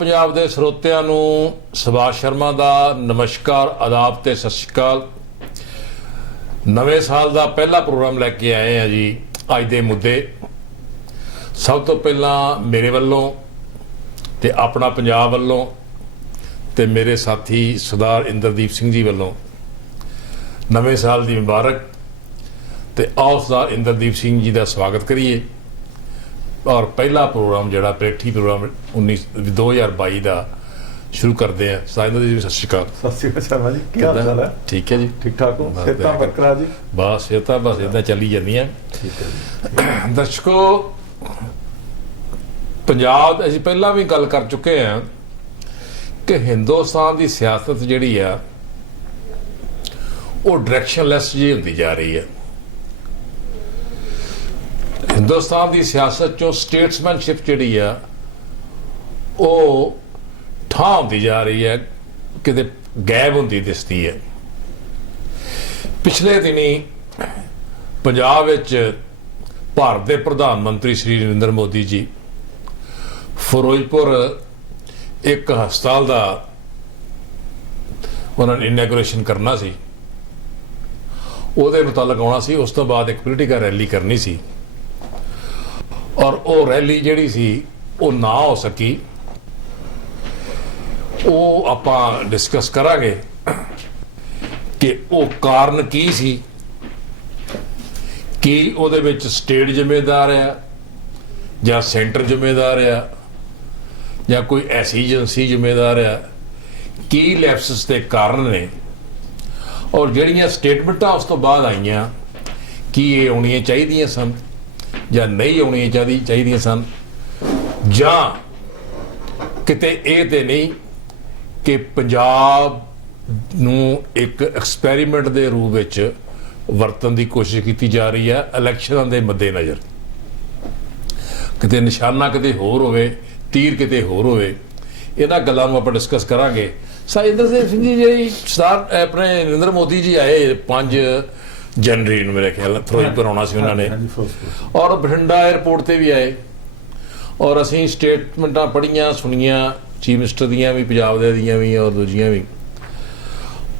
पंजाब के ਸਰੋਤਿਆਂ ਨੂੰ ਸੁਭਾਸ਼ शर्मा का नमस्कार आदाब ते सत श्री अकाल। नवे साल का पहला प्रोग्राम लैके आए हैं जी। अज के मुद्दे सब तो पहला मेरे वालों ते अपना पंजाब वालों ते मेरे साथी सरदार इंद्रदीप सिंह जी वालों नवे साल की मुबारक। ते आओ सरदार इंद्रदीप सिंह जी का स्वागत करिए। और पहला प्रोग्राम जोड़ा प्रैक्टी प्रोग्राम 2022 का शुरू करते हैं। साइंदर जी सत श्री अकाल। सत श्री अकाल शर्मा जी, क्या हाल है? ठीक है जी, ठीक ठाक हो? सेहतां बरकरार जी? बस सेहतां बस इदा चली जांदियां। ठीक है दर्शकों, पंजाब असीं पहला भी गल कर चुके हैं कि हिंदुस्तान की सियासत जिहड़ी आ वो डायरैक्शनलैस जी होंदी जा रही है। हिंदुस्तान की सियासत चो स्टेट्समैनशिप जिहड़ी आ वो थां होंदी जा रही है, किते गैब होंदी दिसदी है। पिछले दिनी पंजाब विच भारत के प्रधानमंत्री श्री नरेंद्र मोदी जी फिरोजपुर एक हस्पताल का उन्होंने इनैगोरेशन करना सी, उहदे मुतालक आउणा सी। उस तो बाद एक पोलीटिकल रैली करनी सी और वो रैली जिहड़ी सी वो ना हो सकी। वो आपां डिस्कस करांगे कि वो कारण की सी, कि उहदे विच स्टेट जिम्मेदार है या सेंटर जिम्मेदार है या कोई ऐसी एजेंसी जिम्मेदार है, की लैप्सिस के कारण ने। और जिहड़ियां स्टेटमेंटां उस तो बाद आईयां कि ये आउणियां चाहीदियां सन या नहीं आउणियां चाहीदियां सन, जां किते ये ते नहीं कि पंजाब नूं एक एक्सपैरीमेंट के रूप विच वरतन की कोशिश की जा रही है इलैक्शनां दे मद्देनज़र। किते निशाना किते होर होवे, तीर किते होर होवे। इन्हां गल्लां नूं आपां डिस्कस करांगे। इंद्र सिंह जी सरदार अपने नरेंद्र मोदी जी आए 5 जनवरी में, मेरे ख्याल फिरोजपुर आना सी उन्होंने, और बठिंडा एयरपोर्ट पर भी आए। और असी स्टेटमेंटां पढ़ियां सुनिया चीफ मिनिस्टर दियां भी, पंजाब दियां भी और दूजियां भी।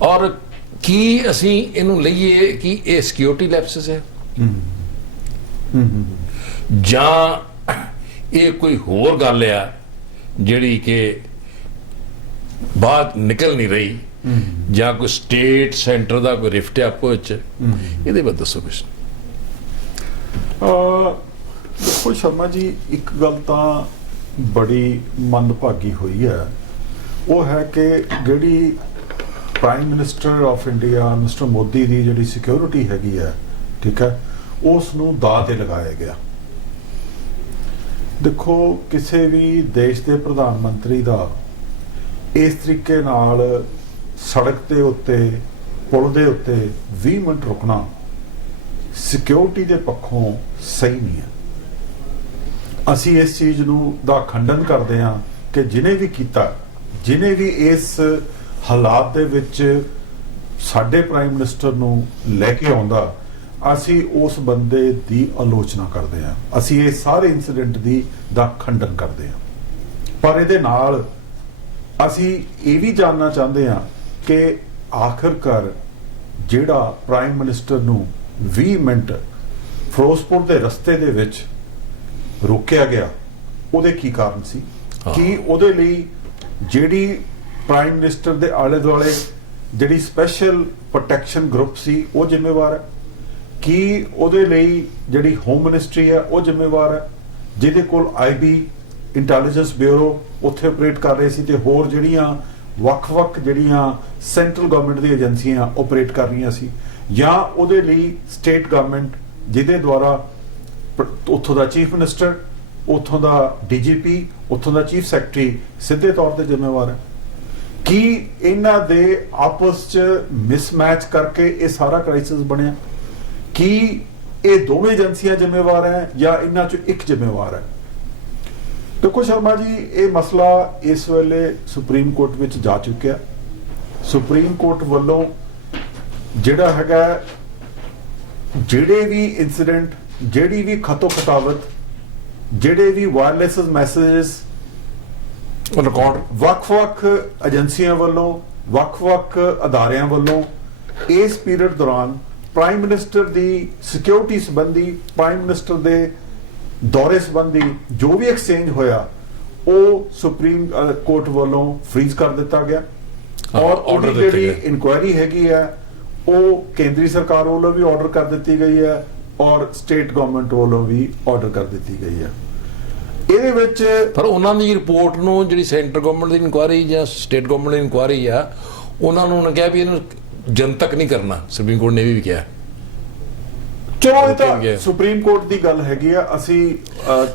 और की असी इनू लईए कि ये सिक्योरिटी लैप्सिस है जां ये कोई होर गल आ जिहड़ी कि बात निकल नहीं रही, ਜਾਂ कोई स्टेट सेंटर का कोई रिफ्ट है आपको ये बात दसो कुछ। देखो शर्मा जी, एक गल तो बड़ी मंदभागी हुई है, वो है कि जिहड़ी prime minister of India mister Modi की जिहड़ी सिक्योरिटी हैगी है, ठीक है, उसनूं दाਅ ते लगाया गया। देखो किसी भी देश के प्रधानमंत्री का इस तरीके नाल सड़क के उत्ते पुल के उत्ते 20 मिनट रुकना सिक्योरिटी के पक्षों सही नहीं है। असी इस चीज़ का खंडन करते हैं कि जिन्हें भी किया, जिन्हें भी इस हालात दे विच साडे प्राइम मिनिस्टर नूं लैके आउंदा, असी उस बंदे की आलोचना करते हैं। असी ये सारे इंसीडेंट दा खंडन करते हैं। पर इहदे नाल असी ये भी जानना चाहते हैं कि आखिरकार जिहड़ा प्राइम मिनिस्टर नूं 20 मिनट फिरोजपुर के रस्ते दे विच रोकिया गया, उहदे की कारण सी? कि उहदे लई जिहड़ी प्राइम मिनिस्टर दे आले दुआले जिहड़ी स्पैशल प्रोटैक्शन ग्रुप सी वो जिम्मेवार है? कि उहदे लई जिहड़ी होम मिनिस्ट्री है वो जिम्मेवार है, जिहदे कोल IB इंटैलीजेंस ब्यूरो उत्थे ऑपरेट कर रहे सी ते होर जिहड़ियां ਵੱਖ-ਵੱਖ ਜਿਹੜੀਆਂ ਸੈਂਟਰਲ ਗਵਰਨਮੈਂਟ ਦੀਆਂ ਏਜੰਸੀਆਂ ਆਪਰੇਟ ਕਰ ਰਹੀਆਂ ਸੀ, ਜਾਂ ਉਹਦੇ ਲਈ ਸਟੇਟ ਗਵਰਨਮੈਂਟ ਜਿਹਦੇ ਦੁਆਰਾ ਉੱਥੋਂ ਦਾ ਚੀਫ ਮਿਨਿਸਟਰ, ਉੱਥੋਂ ਦਾ DGP, ਉੱਥੋਂ ਦਾ ਚੀਫ ਸੈਕਟਰੀ ਸਿੱਧੇ ਤੌਰ ਤੇ ਜ਼ਿੰਮੇਵਾਰ ਹੈ? ਕੀ ਇਹਨਾਂ ਦੇ ਆਪਸ 'ਚ ਮਿਸਮੈਚ ਕਰਕੇ ਇਹ ਸਾਰਾ ਕ੍ਰਾਈਸਿਸ ਬਣਿਆ? ਕੀ ਇਹ ਦੋਵੇਂ ਏਜੰਸੀਆਂ ਜ਼ਿੰਮੇਵਾਰ ਹੈ ਜਾਂ ਇਹਨਾਂ 'ਚੋਂ ਇੱਕ ਜ਼ਿੰਮੇਵਾਰ ਹੈ? देखो शर्मा जी, ये मसला इस वेले सुप्रीम कोर्ट में जा चुका। सुप्रीम कोर्ट वालों जिहड़ा हैगा जिहड़े भी इंसीडेंट, जिहड़ी भी खतो खतावत, जिहड़े भी वायरलेस मैसेजेस ਰਿਕਾਰਡ ਵੱਖ-ਵੱਖ ਏਜੰਸੀਆਂ ਵੱਲੋਂ, ਵੱਖ-ਵੱਖ ਅਦਾਰਿਆਂ ਵੱਲੋਂ ਇਸ ਪੀਰੀਅਡ ਦੌਰਾਨ ਪ੍ਰਾਈਮ ਮਿਨਿਸਟਰ ਦੀ ਸਿਕਿਉਰਿਟੀ ਸੰਬੰਧੀ, ਪ੍ਰਾਈਮ ਮਿਨਿਸਟਰ ਦੇ ਦੌਰੇ ਸੰਬੰਧੀ ਜੋ ਵੀ ਐਕਸਚੇਂਜ ਹੋਇਆ ਉਹ ਸੁਪਰੀਮ ਕੋਰਟ ਵੱਲੋਂ ਫ੍ਰੀਜ਼ ਕਰ ਦਿੱਤਾ ਗਿਆ। ਔਰ order ਉਹਦੀ ਦਿੱਤੇ ਜਿਹੜੀ ਗਏ। ਇਨਕੁਆਇਰੀ ਹੈਗੀ ਹੈ ਉਹ ਕੇਂਦਰੀ ਸਰਕਾਰ ਵੱਲੋਂ ਵੀ ਆਰਡਰ ਕਰ ਦਿੱਤੀ ਗਈ ਹੈ ਔਰ ਸਟੇਟ ਗਵਰਨਮੈਂਟ ਵੱਲੋਂ ਵੀ ਆਰਡਰ ਕਰ ਦਿੱਤੀ ਗਈ ਹੈ। ਇਹਦੇ ਵਿੱਚ ਪਰ ਉਹਨਾਂ ਦੀ ਰਿਪੋਰਟ ਨੂੰ ਜਿਹੜੀ ਸੈਂਟਰ ਗਵਰਨਮੈਂਟ ਦੀ ਇਨਕੁਆਇਰੀ ਜਾਂ ਸਟੇਟ ਗਵਰਨਮੈਂਟ ਦੀ ਇਨਕੁਆਇਰੀ ਆ, ਉਹਨਾਂ ਨੂੰ ਉਹਨੇ ਕਿਹਾ ਵੀ ਇਹਨੂੰ ਜਨਤਕ ਨਹੀਂ ਕਰਨਾ। ਸੁਪਰੀਮ ਕੋਰਟ ਨੇ ਇਹ ਵੀ ਕਿਹਾ। ਚਲੋ ਇਹ ਠੀਕ ਹੈ। ਤਾਂ ਸੁਪਰੀਮ ਕੋਰਟ ਦੀ ਗੱਲ ਹੈਗੀ ਆ, ਅਸੀਂ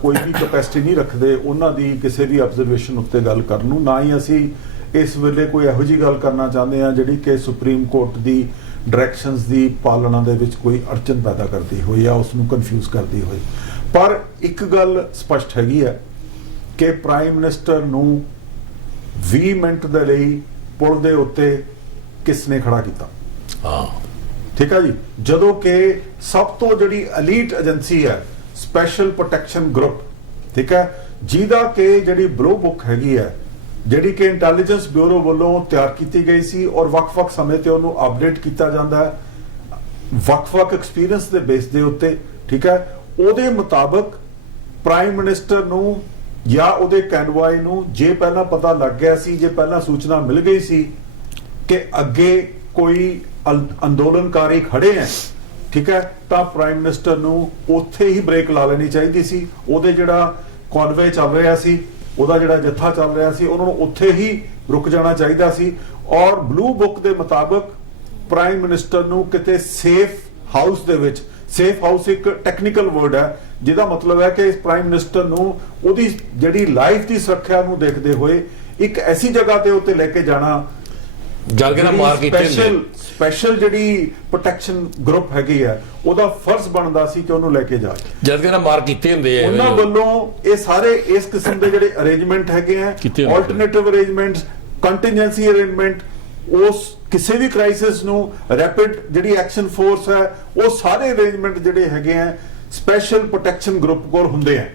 ਕੋਈ ਵੀ ਕੈਪੈਸਿਟੀ ਨਹੀਂ ਰੱਖਦੇ ਉਹਨਾਂ ਦੀ ਕਿਸੇ ਵੀ ਆਬਜ਼ਰਵੇਸ਼ਨ ਉੱਤੇ ਗੱਲ ਕਰਨ ਨੂੰ, ਨਾ ਹੀ ਅਸੀਂ ਇਸ ਵੇਲੇ ਕੋਈ ਇਹੋ ਜਿਹੀ ਗੱਲ ਕਰਨਾ ਚਾਹੁੰਦੇ ਆ ਜਿਹੜੀ ਕਿ ਸੁਪਰੀਮ ਕੋਰਟ ਦੀ ਡਾਇਰੈਕਸ਼ਨਸ ਦੀ ਪਾਲਣਾ ਦੇ ਵਿੱਚ ਕੋਈ ਅੜਚਨ ਪੈਦਾ ਕਰਦੀ ਹੋਈ ਜਾਂ ਉਸ ਨੂੰ ਕਨਫਿਊਜ਼ ਕਰਦੀ ਹੋਈ। ਪਰ ਇੱਕ ਗੱਲ ਸਪਸ਼ਟ ਹੈਗੀ ਹੈ ਕਿ ਪ੍ਰਾਈਮ ਮਿਨਿਸਟਰ ਨੂੰ 20 ਮਿੰਟ ਦੇ ਲਈ ਪੁਲ ਦੇ ਉੱਤੇ ਕਿਸ ਨੇ ਖੜਾ ਕੀਤਾ। ਹਾਂ, ਠੀਕ ਹੈ ਜੀ। ਜਦੋਂ ਕਿ ਸਭ ਤੋਂ ਜਿਹੜੀ ਐਲੀਟ ਏਜੰਸੀ ਹੈ ਸਪੈਸ਼ਲ ਪ੍ਰੋਟੈਕਸ਼ਨ ਗਰੁੱਪ, ਠੀਕ ਹੈ, ਜਿਹਦਾ ਕਿ ਜਿਹੜੀ ਬਲੂ ਬੁੱਕ ਹੈਗੀ ਹੈ, ਜਿਹੜੀ ਕਿ ਇੰਟੈਲੀਜੈਂਸ ਬਿਊਰੋ ਵੱਲੋਂ ਤਿਆਰ ਕੀਤੀ ਗਈ ਸੀ ਔਰ ਵੱਖ-ਵੱਖ ਸਮੇਂ ਤੇ ਉਹਨੂੰ ਅਪਡੇਟ ਕੀਤਾ ਜਾਂਦਾ ਹੈ ਵੱਖ-ਵੱਖ ਐਕਸਪੀਰੀਅੰਸ ਦੇ ਬੇਸ ਦੇ ਉੱਤੇ, ਠੀਕ ਹੈ, ਉਹਦੇ ਮੁਤਾਬਕ ਪ੍ਰਾਈਮ ਮਿਨਿਸਟਰ ਨੂੰ ਜਾਂ ਉਹਦੇ ਕੈਨਵਾਈ ਨੂੰ ਜੇ ਪਹਿਲਾਂ ਪਤਾ ਲੱਗ ਗਿਆ ਸੀ, ਜੇ ਪਹਿਲਾਂ ਸੂਚਨਾ ਮਿਲ ਗਈ ਸੀ ਕਿ ਅੱਗੇ ਕੋਈ ਅੰਦੋਲਨਕਾਰੀ ਖੜੇ ਹੈ, ਠੀਕ ਹੈ, ਤਾਂ ਪ੍ਰਾਈਮ ਮਿਨਿਸਟਰ ਨੂੰ ਉੱਥੇ ਹੀ ਬ੍ਰੇਕ ਲਾ ਲੈਣੀ ਚਾਹੀਦੀ ਸੀ। ਉਹਦੇ ਜਿਹੜਾ ਕਨਵੇ ਚੱਲ ਰਿਹਾ ਸੀ, ਉਹਦਾ ਜਿਹੜਾ ਜੱਥਾ ਚੱਲ ਰਿਹਾ ਸੀ, ਉਹਨਾਂ ਨੂੰ ਉੱਥੇ ਹੀ ਰੁਕ ਜਾਣਾ ਚਾਹੀਦਾ ਸੀ। ਔਰ ਬਲੂ ਬੁੱਕ ਦੇ ਮੁਤਾਬਕ ਪ੍ਰਾਈਮ ਮਿਨਿਸਟਰ ਨੂੰ ਕਿਤੇ ਸੇਫ ਹਾਊਸ ਦੇ ਵਿੱਚ, ਸੇਫ ਹਾਊਸ ਇੱਕ ਟੈਕਨੀਕਲ ਵਰਡ ਹੈ ਜਿਹਦਾ ਮਤਲਬ ਹੈ ਕਿ ਇਸ ਪ੍ਰਾਈਮ ਮਿਨਿਸਟਰ ਨੂੰ ਉਹਦੀ ਜਿਹੜੀ ਲਾਈਫ ਦੀ ਸੁਰੱਖਿਆ ਨੂੰ ਦੇਖਦੇ ਹੋਏ ਇੱਕ ਐਸੀ ਜਗ੍ਹਾ ਤੇ ਉੱਤੇ ਲੈ ਕੇ ਜਾਣਾ ਜਲ ਕੇ ਨਾ ਮਾਰ ਕੀਤੇ ਸਪੈਸ਼ਲ ਜਿਹੜੀ ਪ੍ਰੋਟੈਕਸ਼ਨ ਗਰੁੱਪ ਹੈਗੀ ਹੈ ਉਹਦਾ ਫਰਜ਼ ਬਣਦਾ ਸੀ ਕਿ ਉਹਨੂੰ ਲੈ ਕੇ ਜਾਏ। ਜਦ ਕਿ ਨਾ ਮਾਰ ਕੀਤੇ ਹੁੰਦੇ ਆ ਉਹਨਾਂ ਵੱਲੋਂ ਇਹ ਸਾਰੇ ਇਸ ਕਿਸਮ ਦੇ ਜਿਹੜੇ ਅਰੇਂਜਮੈਂਟ ਹੈਗੇ ਆ, ਆਲਟਰਨੇਟਿਵ ਅਰੇਂਜਮੈਂਟਸ, ਕੰਟੀਨਜੈਂਸੀ ਅਰੇਂਜਮੈਂਟ, ਉਸ ਕਿਸੇ ਵੀ ਕ੍ਰਾਈਸਿਸ ਨੂੰ ਰੈਪਿਡ ਜਿਹੜੀ ਐਕਸ਼ਨ ਫੋਰਸ ਹੈ, ਉਹ ਸਾਰੇ ਅਰੇਂਜਮੈਂਟ ਜਿਹੜੇ ਹੈਗੇ ਆ ਸਪੈਸ਼ਲ ਪ੍ਰੋਟੈਕਸ਼ਨ ਗਰੁੱਪ ਕੋਲ ਹੁੰਦੇ ਆ।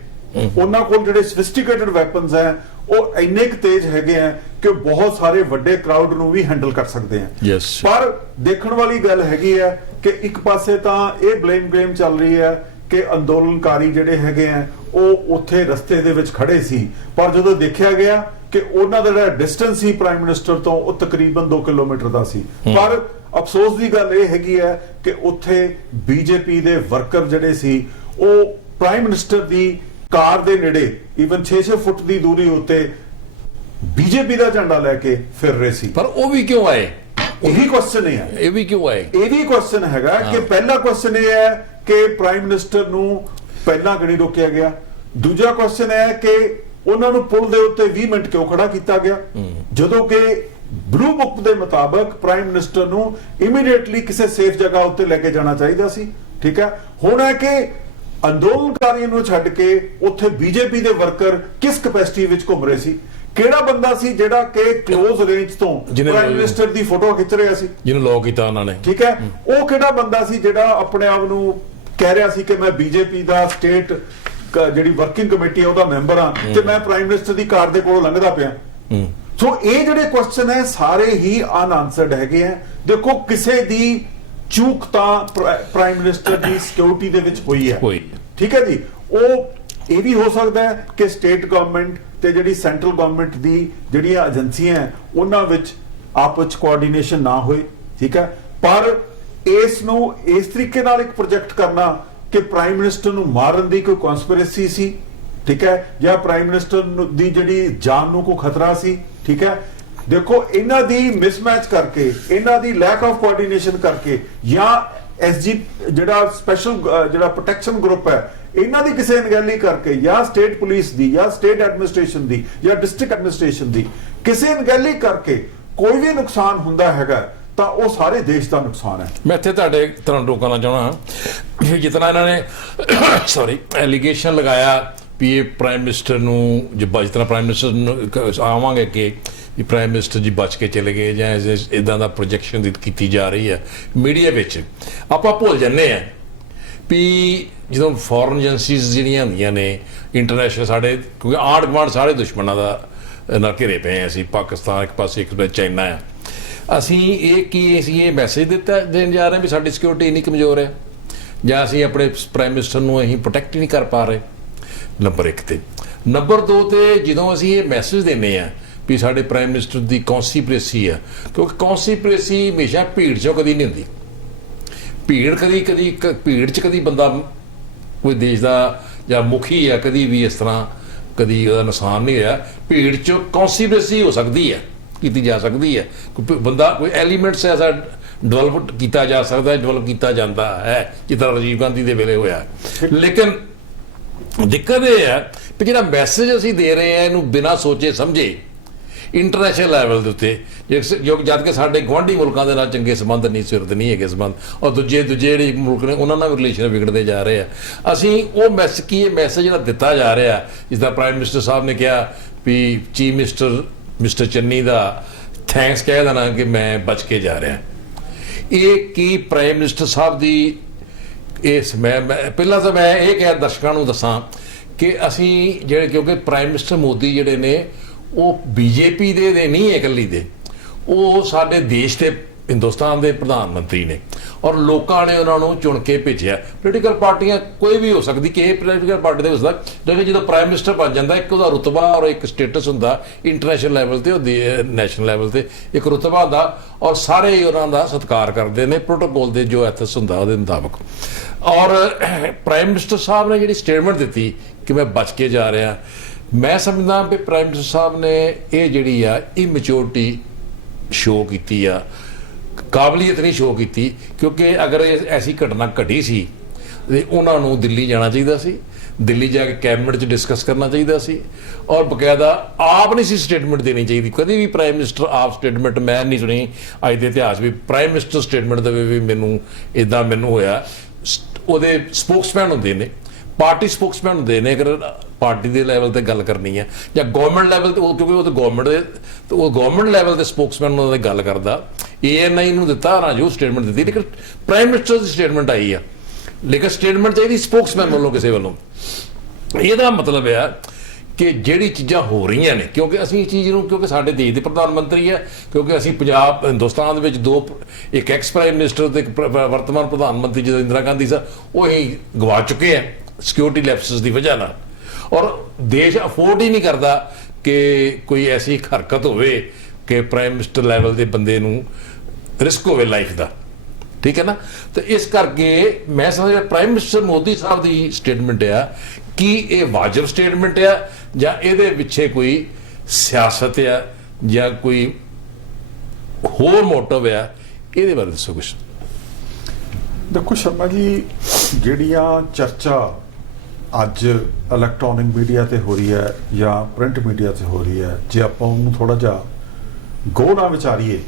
ਉਹਨਾਂ ਕੋਲ ਜਿਹੜੇ ਸਫਿਸਟੀਕੇਟਡ ਵੈਪਨਸ ਹੈ ਉਹ ਇੰਨੇ ਕੁ ਤੇਜ਼ ਹੈਗੇ ਆ ਕਿ ਬਹੁਤ ਸਾਰੇ ਵੱਡੇ ਕਰਾਊਡ ਨੂੰ ਵੀ ਹੈਂਡਲ ਕਰ ਸਕਦੇ ਆ। ਪਰ ਦੇਖਣ ਵਾਲੀ ਗੱਲ ਹੈਗੀ ਹੈ ਕਿ ਇੱਕ ਪਾਸੇ ਤਾਂ ਇਹ ਬਲੇਮ ਗੇਮ ਚੱਲ ਰਹੀ ਹੈ ਕਿ ਅੰਦੋਲਨਕਾਰੀ ਜਿਹੜੇ ਹੈਗੇ ਆ ਉਹ ਉੱਥੇ ਰਸਤੇ ਦੇ ਵਿੱਚ ਖੜੇ ਸੀ, ਪਰ ਜਦੋਂ ਦੇਖਿਆ ਗਿਆ ਕਿ ਉਹਨਾਂ ਦਾ ਜਿਹੜਾ ਡਿਸਟੈਂਸ ਸੀ ਪ੍ਰਾਈਮ ਮਿਨਿਸਟਰ ਤੋਂ ਉਹ ਤਕਰੀਬਨ 2 ਕਿਲੋਮੀਟਰ ਦਾ ਸੀ। ਪਰ ਅਫਸੋਸ ਦੀ ਗੱਲ ਇਹ ਹੈਗੀ ਹੈ ਕਿ ਉੱਥੇ ਬੀਜੇਪੀ ਦੇ ਵਰਕਰ ਜਿਹੜੇ ਸੀ ਉਹ ਪ੍ਰਾਈਮ ਮਿਨਿਸਟਰ ਦੀ ਕਾਰ ਦੇ ਨੇੜੇ ਈਵਨ 6-6 ਫੁੱਟ ਦੀ ਦੂਰੀ ਉੱਤੇ ਬੀਜੇਪੀ ਦਾ ਝੰਡਾ ਲੈ ਕੇ ਫਿਰ ਰਹੇ ਸੀ। ਪਰ ਉਹ ਵੀ ਕਿਉਂ ਆਏ? ਇਹੀ ਕੁਐਸਚਨ ਹੈ। ਇਹ ਵੀ ਕਿਉਂ ਆਏ? ਇਹ ਵੀ ਕੁਐਸਚਨ ਹੈਗਾ ਕਿ ਪਹਿਲਾ ਕੁਐਸਚਨ ਇਹ ਹੈ ਕਿ ਪ੍ਰਾਈਮ ਮਿਨਿਸਟਰ ਨੂੰ ਪਹਿਲਾਂ ਕਿਉਂ ਨਹੀਂ ਰੋਕਿਆ ਗਿਆ। ਦੂਜਾ ਕੁਐਸਚਨ ਹੈ ਕਿ ਉਹਨਾਂ ਨੂੰ ਪੁਲ ਦੇ ਉੱਤੇ 20 ਮਿੰਟ ਕਿਉਂ ਖੜਾ ਕੀਤਾ ਗਿਆ, ਜਦੋਂ ਕਿ ਬਲੂ ਬੁੱਕ ਦੇ ਮੁਤਾਬਕ ਪ੍ਰਾਈਮ ਮਿਨਿਸਟਰ ਨੂੰ ਇਮੀਡੀਏਟਲੀ ਕਿਸੇ ਸੇਫ ਜਗ੍ਹਾ ਉੱਤੇ ਲੈ ਕੇ ਜਾਣਾ ਚਾਹੀਦਾ ਸੀ। ਠੀਕ ਹੈ, ਹੁਣ ਹੈ ਕਿ ਅੰਦੋਲਨਕਾਰੀਆਂ ਨੂੰ ਛੱਡ ਕੇ ਉੱਥੇ ਬੀਜੇਪੀ ਦੇ ਵਰਕਰ ਕਿਸ ਕੈਪੈਸਿਟੀ ਵਿੱਚ ਘੁੰਮ ਰਹੇ ਸੀ। ਕਿਹੜਾ ਬੰਦਾ ਸੀ ਜਿਹੜਾ ਕਿ ক্লোਜ਼ ਰੇਂਜ ਤੋਂ ਪ੍ਰਾਈਮ ਮਿਨਿਸਟਰ ਦੀ ਫੋਟੋ ਖਿੱਚ ਰਿਹਾ ਸੀ, ਜਿਹਨੂੰ ਲੋਕ ਕੀਤਾ ਉਹਨਾਂ ਨੇ। ਠੀਕ ਹੈ, ਉਹ ਕਿਹੜਾ ਬੰਦਾ ਸੀ ਜਿਹੜਾ ਆਪਣੇ ਆਪ ਨੂੰ ਕਹਿ ਰਿਹਾ ਸੀ ਕਿ ਮੈਂ ਬੀਜੇਪੀ ਦਾ ਸਟੇਟ ਜਿਹੜੀ ਵਰਕਿੰਗ ਕਮੇਟੀ ਹੈ ਉਹਦਾ ਮੈਂਬਰ ਹਾਂ ਤੇ ਮੈਂ ਪ੍ਰਾਈਮ ਮਿਨਿਸਟਰ ਦੀ ਕਾਰ ਦੇ ਕੋਲੋਂ ਲੰਘਦਾ ਪਿਆ। ਸੋ ਇਹ ਜਿਹੜੇ ਕੁਐਸਚਨ ਹੈ ਸਾਰੇ ਹੀ ਅਨਆਨਸਰਡ ਹੈਗੇ ਆ। ਦੇਖੋ, ਕਿਸੇ ਦੀ ਚੂਕ ਤਾਂ ਪ੍ਰਾਈਮ ਮਿਨਿਸਟਰ ਦੀ ਸਿਕਿਉਰਿਟੀ ਦੇ ਵਿੱਚ ਹੋਈ ਹੈ, ਠੀਕ ਹੈ ਜੀ। ਉਹ ਇਹ ਵੀ ਹੋ ਸਕਦਾ ਹੈ ਕਿ ਸਟੇਟ ਗਵਰਨਮੈਂਟ ਤੇ ਜਿਹੜੀ ਸੈਂਟਰਲ ਗਵਰਨਮੈਂਟ ਦੀ ਜਿਹੜੀਆਂ ਏਜੰਸੀਆਂ ਉਹਨਾਂ ਵਿੱਚ ਆਪਸ ਵਿੱਚ ਕੋਆਰਡੀਨੇਸ਼ਨ ਨਾ ਹੋਏ, ਠੀਕ ਹੈ। ਪਰ ਇਸ ਨੂੰ ਇਸ ਤਰੀਕੇ ਨਾਲ ਇੱਕ ਪ੍ਰੋਜੈਕਟ ਕਰਨਾ ਕਿ ਪ੍ਰਾਈਮ ਮਿਨਿਸਟਰ ਨੂੰ ਮਾਰਨ ਦੀ ਕੋਈ ਕਨਸਪੀਰੇਸੀ ਸੀ, ਠੀਕ ਹੈ, ਜਾਂ ਪ੍ਰਾਈਮ ਮਿਨਿਸਟਰ ਦੀ ਜਿਹੜੀ ਜਾਨ ਨੂੰ ਕੋਈ ਖਤਰਾ ਸੀ, ਠੀਕ ਹੈ। ਦੇਖੋ, ਇਹਨਾਂ ਦੀ ਮਿਸਮੈਚ ਕਰਕੇ, ਇਹਨਾਂ ਦੀ ਲੈਕ ਆਫ ਕੋਆਰਡੀਨੇਸ਼ਨ ਕਰਕੇ, ਜਾਂ ਐਸਜੀ ਜਿਹੜਾ ਸਪੈਸ਼ਲ ਜਿਹੜਾ ਪ੍ਰੋਟੈਕਸ਼ਨ ਗਰੁੱਪ ਹੈ ਇਹਨਾਂ ਦੀ ਕਿਸੇ ਅਣਗਹਿਲੀ ਕਰਕੇ, ਜਾਂ ਸਟੇਟ ਪੁਲਿਸ ਦੀ, ਜਾਂ ਸਟੇਟ ਐਡਮਿਨਿਸਟ੍ਰੇਸ਼ਨ ਦੀ, ਜਾਂ ਡਿਸਟ੍ਰਿਕਟ ਐਡਮਿਨਿਸਟ੍ਰੇਸ਼ਨ ਦੀ ਕਿਸੇ ਅਣਗਹਿਲੀ ਕਰਕੇ ਕੋਈ ਵੀ ਨੁਕਸਾਨ ਹੁੰਦਾ ਹੈਗਾ ਤਾਂ ਉਹ ਸਾਰੇ ਦੇਸ਼ ਦਾ ਨੁਕਸਾਨ ਹੈ। ਮੈਂ ਇੱਥੇ ਤੁਹਾਨੂੰ ਰੋਕਣਾ ਚਾਹਣਾ, ਜਿਤਨਾ ਇਹਨਾਂ ਨੇ ਐਲੀਗੇਸ਼ਨ ਲਗਾਇਆ ਵੀ ਇਹ ਪ੍ਰਾਈਮ ਮਿਨਿਸਟਰ ਨੂੰ ਜਿਤਨਾ ਪ੍ਰਾਈਮ ਮਿਨਿਸਟਰ ਨੂੰ ਆਵਾਂਗੇ ਕਿ ਪ੍ਰਾਈਮ ਮਿਨਿਸਟਰ ਜੀ ਬਚ ਕੇ ਚਲੇ ਗਏ ਜਾਂ ਇਦਾਂ ਦਾ ਪ੍ਰੋਜੈਕਸ਼ਨ ਕੀਤੀ ਜਾ ਰਹੀ ਹੈ ਮੀਡੀਆ ਵਿੱਚ, ਆਪਾਂ ਭੁੱਲ ਜਾਂਦੇ ਹਾਂ ਵੀ ਜਦੋਂ ਫੋਰਨ ਏਜੰਸੀਜ਼ ਜਿਹੜੀਆਂ ਹੁੰਦੀਆਂ ਨੇ ਇੰਟਰਨੈਸ਼ਨਲ, ਸਾਡੇ ਕਿਉਂਕਿ ਆਂਢ ਗੁਆਂਢ ਸਾਰੇ ਦੁਸ਼ਮਣਾਂ ਦਾ ਨਾਲ ਘਿਰੇ ਪਏ ਹਾਂ ਅਸੀਂ। ਪਾਕਿਸਤਾਨ ਇੱਕ ਪਾਸੇ, ਇੱਕ ਪਾਸੇ ਚਾਈਨਾ ਆ। ਅਸੀਂ ਇਹ ਮੈਸੇਜ ਦੇਣ ਜਾ ਰਹੇ ਵੀ ਸਾਡੀ ਸਿਕਿਉਰਿਟੀ ਇੰਨੀ ਕਮਜ਼ੋਰ ਹੈ, ਜਾਂ ਅਸੀਂ ਆਪਣੇ ਪ੍ਰਾਈਮ ਮਿਨਿਸਟਰ ਨੂੰ ਅਸੀਂ ਪ੍ਰੋਟੈਕਟ ਹੀ ਨਹੀਂ ਕਰ ਪਾ ਰਹੇ। ਨੰਬਰ 1 ਤੇ। ਨੰਬਰ 2 ਤੇ ਜਦੋਂ ਅਸੀਂ ਇਹ ਮੈਸੇਜ ਦਿੰਦੇ ਹਾਂ ਵੀ ਸਾਡੇ ਪ੍ਰਾਈਮ ਮਿਨਿਸਟਰ ਦੀ ਕੌਂਸਪੀਰੇਸੀ ਆ, ਕਿਉਂਕਿ ਕੌਂਸਪੀਰੇਸੀ ਹਮੇਸ਼ਾ ਭੀੜ 'ਚੋਂ ਕਦੀ ਨਹੀਂ ਹੁੰਦੀ। ਭੀੜ 'ਚ ਕਦੀ ਬੰਦਾ ਕੋਈ ਦੇਸ਼ ਦਾ ਜਾਂ ਮੁਖੀ ਆ ਕਦੀ ਵੀ ਇਸ ਤਰ੍ਹਾਂ ਕਦੀ ਉਹਦਾ ਨੁਕਸਾਨ ਨਹੀਂ ਹੋਇਆ। ਭੀੜ 'ਚੋਂ ਕੌਂਸਪੀਰੇਸੀ ਹੋ ਸਕਦੀ ਹੈ, ਕੀਤੀ ਜਾ ਸਕਦੀ ਹੈ। ਕੋਈ ਬੰਦਾ ਕੋਈ ਐਲੀਮੈਂਟਸ ਐਸਾ ਡਿਵੈਲਪ ਕੀਤਾ ਜਾ ਸਕਦਾ, ਡਿਵੈਲਪ ਕੀਤਾ ਜਾਂਦਾ ਹੈ, ਜਿਸ ਤਰ੍ਹਾਂ ਰਾਜੀਵ ਗਾਂਧੀ ਦੇ ਵੇਲੇ ਹੋਇਆ। ਲੇਕਿਨ ਦਿੱਕਤ ਇਹ ਹੈ ਕਿ ਜਿਹੜਾ ਮੈਸੇਜ ਅਸੀਂ ਦੇ ਰਹੇ ਹਾਂ ਇਹਨੂੰ ਬਿਨਾਂ ਸੋਚੇ ਸਮਝੇ ਇੰਟਰਨੈਸ਼ਨਲ ਲੈਵਲ ਦੇ ਉੱਤੇ, ਜਦ ਕਿ ਸਾਡੇ ਗੁਆਂਢੀ ਮੁਲਕਾਂ ਦੇ ਨਾਲ ਚੰਗੇ ਸੰਬੰਧ ਨਹੀਂ, ਸੁਰਤ ਨਹੀਂ ਹੈਗੇ ਸੰਬੰਧ, ਔਰ ਦੂਜੇ ਜਿਹੜੇ ਮੁਲਕ ਨੇ ਉਹਨਾਂ ਨਾਲ ਵੀ ਰਿਲੇਸ਼ਨ ਵਿਗੜਦੇ ਜਾ ਰਹੇ ਆ। ਅਸੀਂ ਉਹ ਮੈਸੇਜ ਜਿਹੜਾ ਦਿੱਤਾ ਜਾ ਰਿਹਾ, ਜਿਸ ਦਾ ਪ੍ਰਾਈਮ ਮਿਨਿਸਟਰ ਸਾਹਿਬ ਨੇ ਕਿਹਾ ਵੀ ਚੀਫ ਮਿਸਟਰ ਚੰਨੀ ਦਾ ਥੈਂਕਸ ਕਹਿ ਦੇਣਾ ਕਿ ਮੈਂ ਬਚ ਕੇ ਜਾ ਰਿਹਾ। ਇਹ ਕੀ ਪ੍ਰਾਈਮ ਮਿਨਿਸਟਰ ਸਾਹਿਬ ਦੀ ਮੈਂ ਪਹਿਲਾਂ ਤਾਂ ਮੈਂ ਇਹ ਕਿਹਾ ਦਰਸ਼ਕਾਂ ਨੂੰ ਦੱਸਾਂ ਕਿ ਅਸੀਂ ਜਿਹੜੇ, ਕਿਉਂਕਿ ਪ੍ਰਾਈਮ ਮਿਨਿਸਟਰ ਮੋਦੀ ਜਿਹੜੇ ਨੇ ਉਹ ਬੀਜੇਪੀ ਦੇ ਨਹੀਂ ਹੈ ਇਕੱਲੀ ਦੇ, ਉਹ ਸਾਡੇ ਦੇਸ਼ ਦੇ ਹਿੰਦੁਸਤਾਨ ਦੇ ਪ੍ਰਧਾਨ ਮੰਤਰੀ ਨੇ, ਔਰ ਲੋਕਾਂ ਨੇ ਉਹਨਾਂ ਨੂੰ ਚੁਣ ਕੇ ਭੇਜਿਆ। ਪੋਲੀਟੀਕਲ ਪਾਰਟੀਆਂ ਕੋਈ ਵੀ ਹੋ ਸਕਦੀ, ਕਿ ਇਹ ਪੋਲੀਟੀਕਲ ਪਾਰਟੀ ਦੇ ਹੋ ਸਕਦਾ, ਲੇਕਿਨ ਜਦੋਂ ਪ੍ਰਾਈਮ ਮਿਨਿਸਟਰ ਬਣ ਜਾਂਦਾ ਇੱਕ ਉਹਦਾ ਰੁਤਬਾ ਔਰ ਇੱਕ ਸਟੇਟਸ ਹੁੰਦਾ ਇੰਟਰਨੈਸ਼ਨਲ ਲੈਵਲ ਤੇ, ਨੈਸ਼ਨਲ ਲੈਵਲ ਤੇ ਇੱਕ ਰੁਤਬਾ ਹੁੰਦਾ, ਔਰ ਸਾਰੇ ਉਹਨਾਂ ਦਾ ਸਤਿਕਾਰ ਕਰਦੇ ਨੇ ਪ੍ਰੋਟੋਕੋਲ ਦੇ ਜੋ ਐਥਿਕਸ ਹੁੰਦਾ ਉਹਦੇ ਮੁਤਾਬਕ। ਔਰ ਪ੍ਰਾਈਮ ਮਿਨਿਸਟਰ ਸਾਹਿਬ ਨੇ ਜਿਹੜੀ ਸਟੇਟਮੈਂਟ ਦਿੱਤੀ ਕਿ ਮੈਂ ਬਚ ਕੇ ਜਾ ਰਿਹਾ, ਮੈਂ ਸਮਝਦਾ ਵੀ ਪ੍ਰਾਈਮ ਮਿਨਿਸਟਰ ਸਾਹਿਬ ਨੇ ਇਹ ਜਿਹੜੀ ਆ ਇਮੈਚੁਰਿਟੀ ਸ਼ੋਅ ਕੀਤੀ ਆ, ਕਾਬਲੀਅਤ ਨਹੀਂ ਸ਼ੋਅ ਕੀਤੀ। ਕਿਉਂਕਿ ਅਗਰ ਐਸੀ ਘਟਨਾ ਘਟੀ ਸੀ ਤੇ ਉਹਨਾਂ ਨੂੰ ਦਿੱਲੀ ਜਾਣਾ ਚਾਹੀਦਾ ਸੀ, ਦਿੱਲੀ ਜਾ ਕੇ ਕੈਬਨਿਟ 'ਚ ਡਿਸਕਸ ਕਰਨਾ ਚਾਹੀਦਾ ਸੀ, ਔਰ ਬਕਾਇਦਾ ਆਪ ਨਹੀਂ ਸੀ ਸਟੇਟਮੈਂਟ ਦੇਣੀ ਚਾਹੀਦੀ। ਕਦੀ ਵੀ ਪ੍ਰਾਈਮ ਮਿਨਿਸਟਰ ਆਪ ਸਟੇਟਮੈਂਟ ਮੈਂ ਨਹੀਂ ਸੁਣੀ ਅੱਜ ਦੇ ਇਤਿਹਾਸ ਵੀ ਪ੍ਰਾਈਮ ਮਿਨਿਸਟਰ ਸਟੇਟਮੈਂਟ ਦੇਵੇ ਵੀ ਮੈਨੂੰ ਇੱਦਾਂ ਮੈਨੂੰ ਹੋਇਆ। ਉਹਦੇ ਸਪੋਕਸਮੈਨ ਹੁੰਦੇ ਨੇ, ਪਾਰਟੀ ਸਪੋਕਸਮੈਨ ਹੁੰਦੇ ਨੇ, ਅਗਰ ਪਾਰਟੀ ਦੇ ਲੈਵਲ ਤੇ ਗੱਲ ਕਰਨੀ ਹੈ ਜਾਂ ਗਵਰਨਮੈਂਟ ਲੈਵਲ ਤੇ, ਕਿਉਂਕਿ ਉਹ ਤਾਂ ਗਵਰਨਮੈਂਟ ਲੈਵਲ ਦੇ ਸਪੋਕਸਮੈਨ ਉਹਨਾਂ ਦੀ ਗੱਲ ਕਰਦਾ। ANI ਨੂੰ ਦਿੱਤਾ ਨਾ ਜੋ ਸਟੇਟਮੈਂਟ ਦਿੱਤੀ, ਲੇਕਿਨ ਪ੍ਰਾਈਮ ਮਿਨਿਸਟਰ ਦੀ ਸਟੇਟਮੈਂਟ ਆਈ ਆ, ਲੇਕਿਨ ਸਟੇਟਮੈਂਟ ਚਾਹੀਦੀ ਸਪੋਕਸਮੈਨ ਵੱਲੋਂ ਕਿਸੇ ਵੱਲੋਂ। ਇਹਦਾ ਮਤਲਬ ਹੈ ਕਿ ਜਿਹੜੀ ਚੀਜ਼ਾਂ ਹੋ ਰਹੀਆਂ ਨੇ, ਕਿਉਂਕਿ ਅਸੀਂ ਇਸ ਚੀਜ਼ ਨੂੰ, ਕਿਉਂਕਿ ਸਾਡੇ ਦੇਸ਼ ਦੇ ਪ੍ਰਧਾਨ ਮੰਤਰੀ ਹੈ, ਕਿਉਂਕਿ ਅਸੀਂ ਹਿੰਦੁਸਤਾਨ ਦੇ ਵਿੱਚ ਇੱਕ ਐਕਸ ਪ੍ਰਾਈਮ ਮਿਨਿਸਟਰ ਤੇ ਇੱਕ ਵਰਤਮਾਨ ਪ੍ਰਧਾਨ ਮੰਤਰੀ ਜਦੋਂ ਇੰਦਰਾ ਗਾਂਧੀ ਸੀ ਉਹ ਹੀ ਗਵਾ ਚੁੱਕੇ ਆ ਸਿਕਿਉਰਿਟੀ ਲੈਪਸਿਸ ਦੀ ਵਜ੍ਹਾ ਨਾਲ, ਔਰ ਦੇਸ਼ ਅਫੋਰਡ ਹੀ ਨਹੀਂ ਕਰਦਾ ਕਿ ਕੋਈ ਐਸੀ ਹਰਕਤ ਹੋਵੇ ਕਿ ਪ੍ਰਾਈਮ ਮਿਨਿਸਟਰ ਲੈਵਲ ਦੇ ਬੰਦੇ ਨੂੰ ਰਿਸਕ ਹੋਵੇ ਲਾਈਫ ਦਾ। ਠੀਕ ਹੈ ਨਾ? ਤੇ ਇਸ ਕਰਕੇ ਮੈਂ ਸਮਝਦਾ ਪ੍ਰਾਈਮ ਮਿਨਿਸਟਰ ਮੋਦੀ ਸਾਹਿਬ ਦੀ ਸਟੇਟਮੈਂਟ ਆ, ਕੀ ਇਹ ਵਾਜਬ ਸਟੇਟਮੈਂਟ ਆ ਜਾਂ ਇਹਦੇ ਪਿੱਛੇ ਕੋਈ ਸਿਆਸਤ ਆ ਜਾਂ ਕੋਈ ਹੋਰ ਮੋਟਿਵ ਆ? ਇਹਦੇ ਬਾਰੇ ਦੱਸੋ ਕੁਛ। ਦੇਖੋ ਸ਼ਰਮਾ ਜੀ, ਜਿਹੜੀਆਂ ਚਰਚਾ ਅੱਜ ਇਲੈਕਟ੍ਰੋਨਿਕ ਮੀਡੀਆ ਤੇ ਹੋ ਰਹੀ ਹੈ ਜਾਂ ਪ੍ਰਿੰਟ ਮੀਡੀਆ ਤੇ ਹੋ ਰਹੀ ਹੈ, ਜੇ ਆਪਾਂ ਉਹਨੂੰ ਥੋੜਾ ਜਿਹਾ ਗੌਰ ਨਾਲ ਵਿਚਾਰੀਏ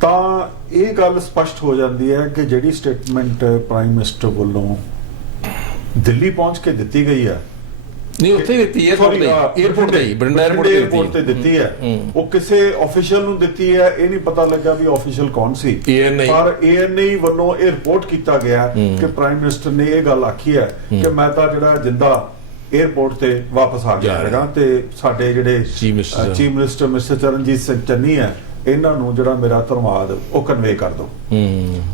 ਤਾਂ ਇਹ ਗੱਲ ਸਪਸ਼ਟ ਹੋ ਜਾਂਦੀ ਹੈ ਕਿ ਜਿਹੜੀ ਸਟੇਟਮੈਂਟ ਪ੍ਰਾਈਮ ਮਿਨਿਸਟਰ ਵੱਲੋਂ ਦਿੱਲੀ ਪਹੁੰਚ ਕੇ ਦਿੱਤੀ ਗਈ ਹੈ, ਨਹੀਂ ਉੱਥੇ ਦਿੱਤੀ ਹੈ, ਏਅਰਪੋਰਟ ਤੇ ਦਿੱਤੀ ਹੈ, ਉਹ ਕਿਸੇ ਅਫੀਸ਼ੀਅਲ ਨੂੰ ਦਿੱਤੀ ਹੈ, ਇਹ ਨਹੀਂ ਪਤਾ ਲੱਗਾ ਵੀ ਅਫੀਸ਼ੀਅਲ ਕੌਣ ਸੀ, ਪਰ ANI ਵੱਲੋਂ ਇਹ ਰਿਪੋਰਟ ਕੀਤਾ ਗਿਆ ਕਿ ਪ੍ਰਾਈਮ ਮਿਨਿਸਟਰ ਨੇ ਇਹ ਗੱਲ ਆਖੀ ਹੈ ਕਿ ਮੈਂ ਤਾਂ ਜਿਹੜਾ ਜਿੰਦਾ ਏਅਰਪੋਰਟ ਤੇ ਵਾਪਸ ਆ ਗਿਆ ਹੈਗਾ, ਤੇ ਸਾਡੇ ਜਿਹੜੇ chief minister mister Charanjit Singh Channi ਹੈ ਇਹਨਾਂ ਨੂੰ ਜਿਹੜਾ ਮੇਰਾ ਧੰਨਵਾਦ ਉਹ ਕਨਵੇ ਕਰ ਦੋ।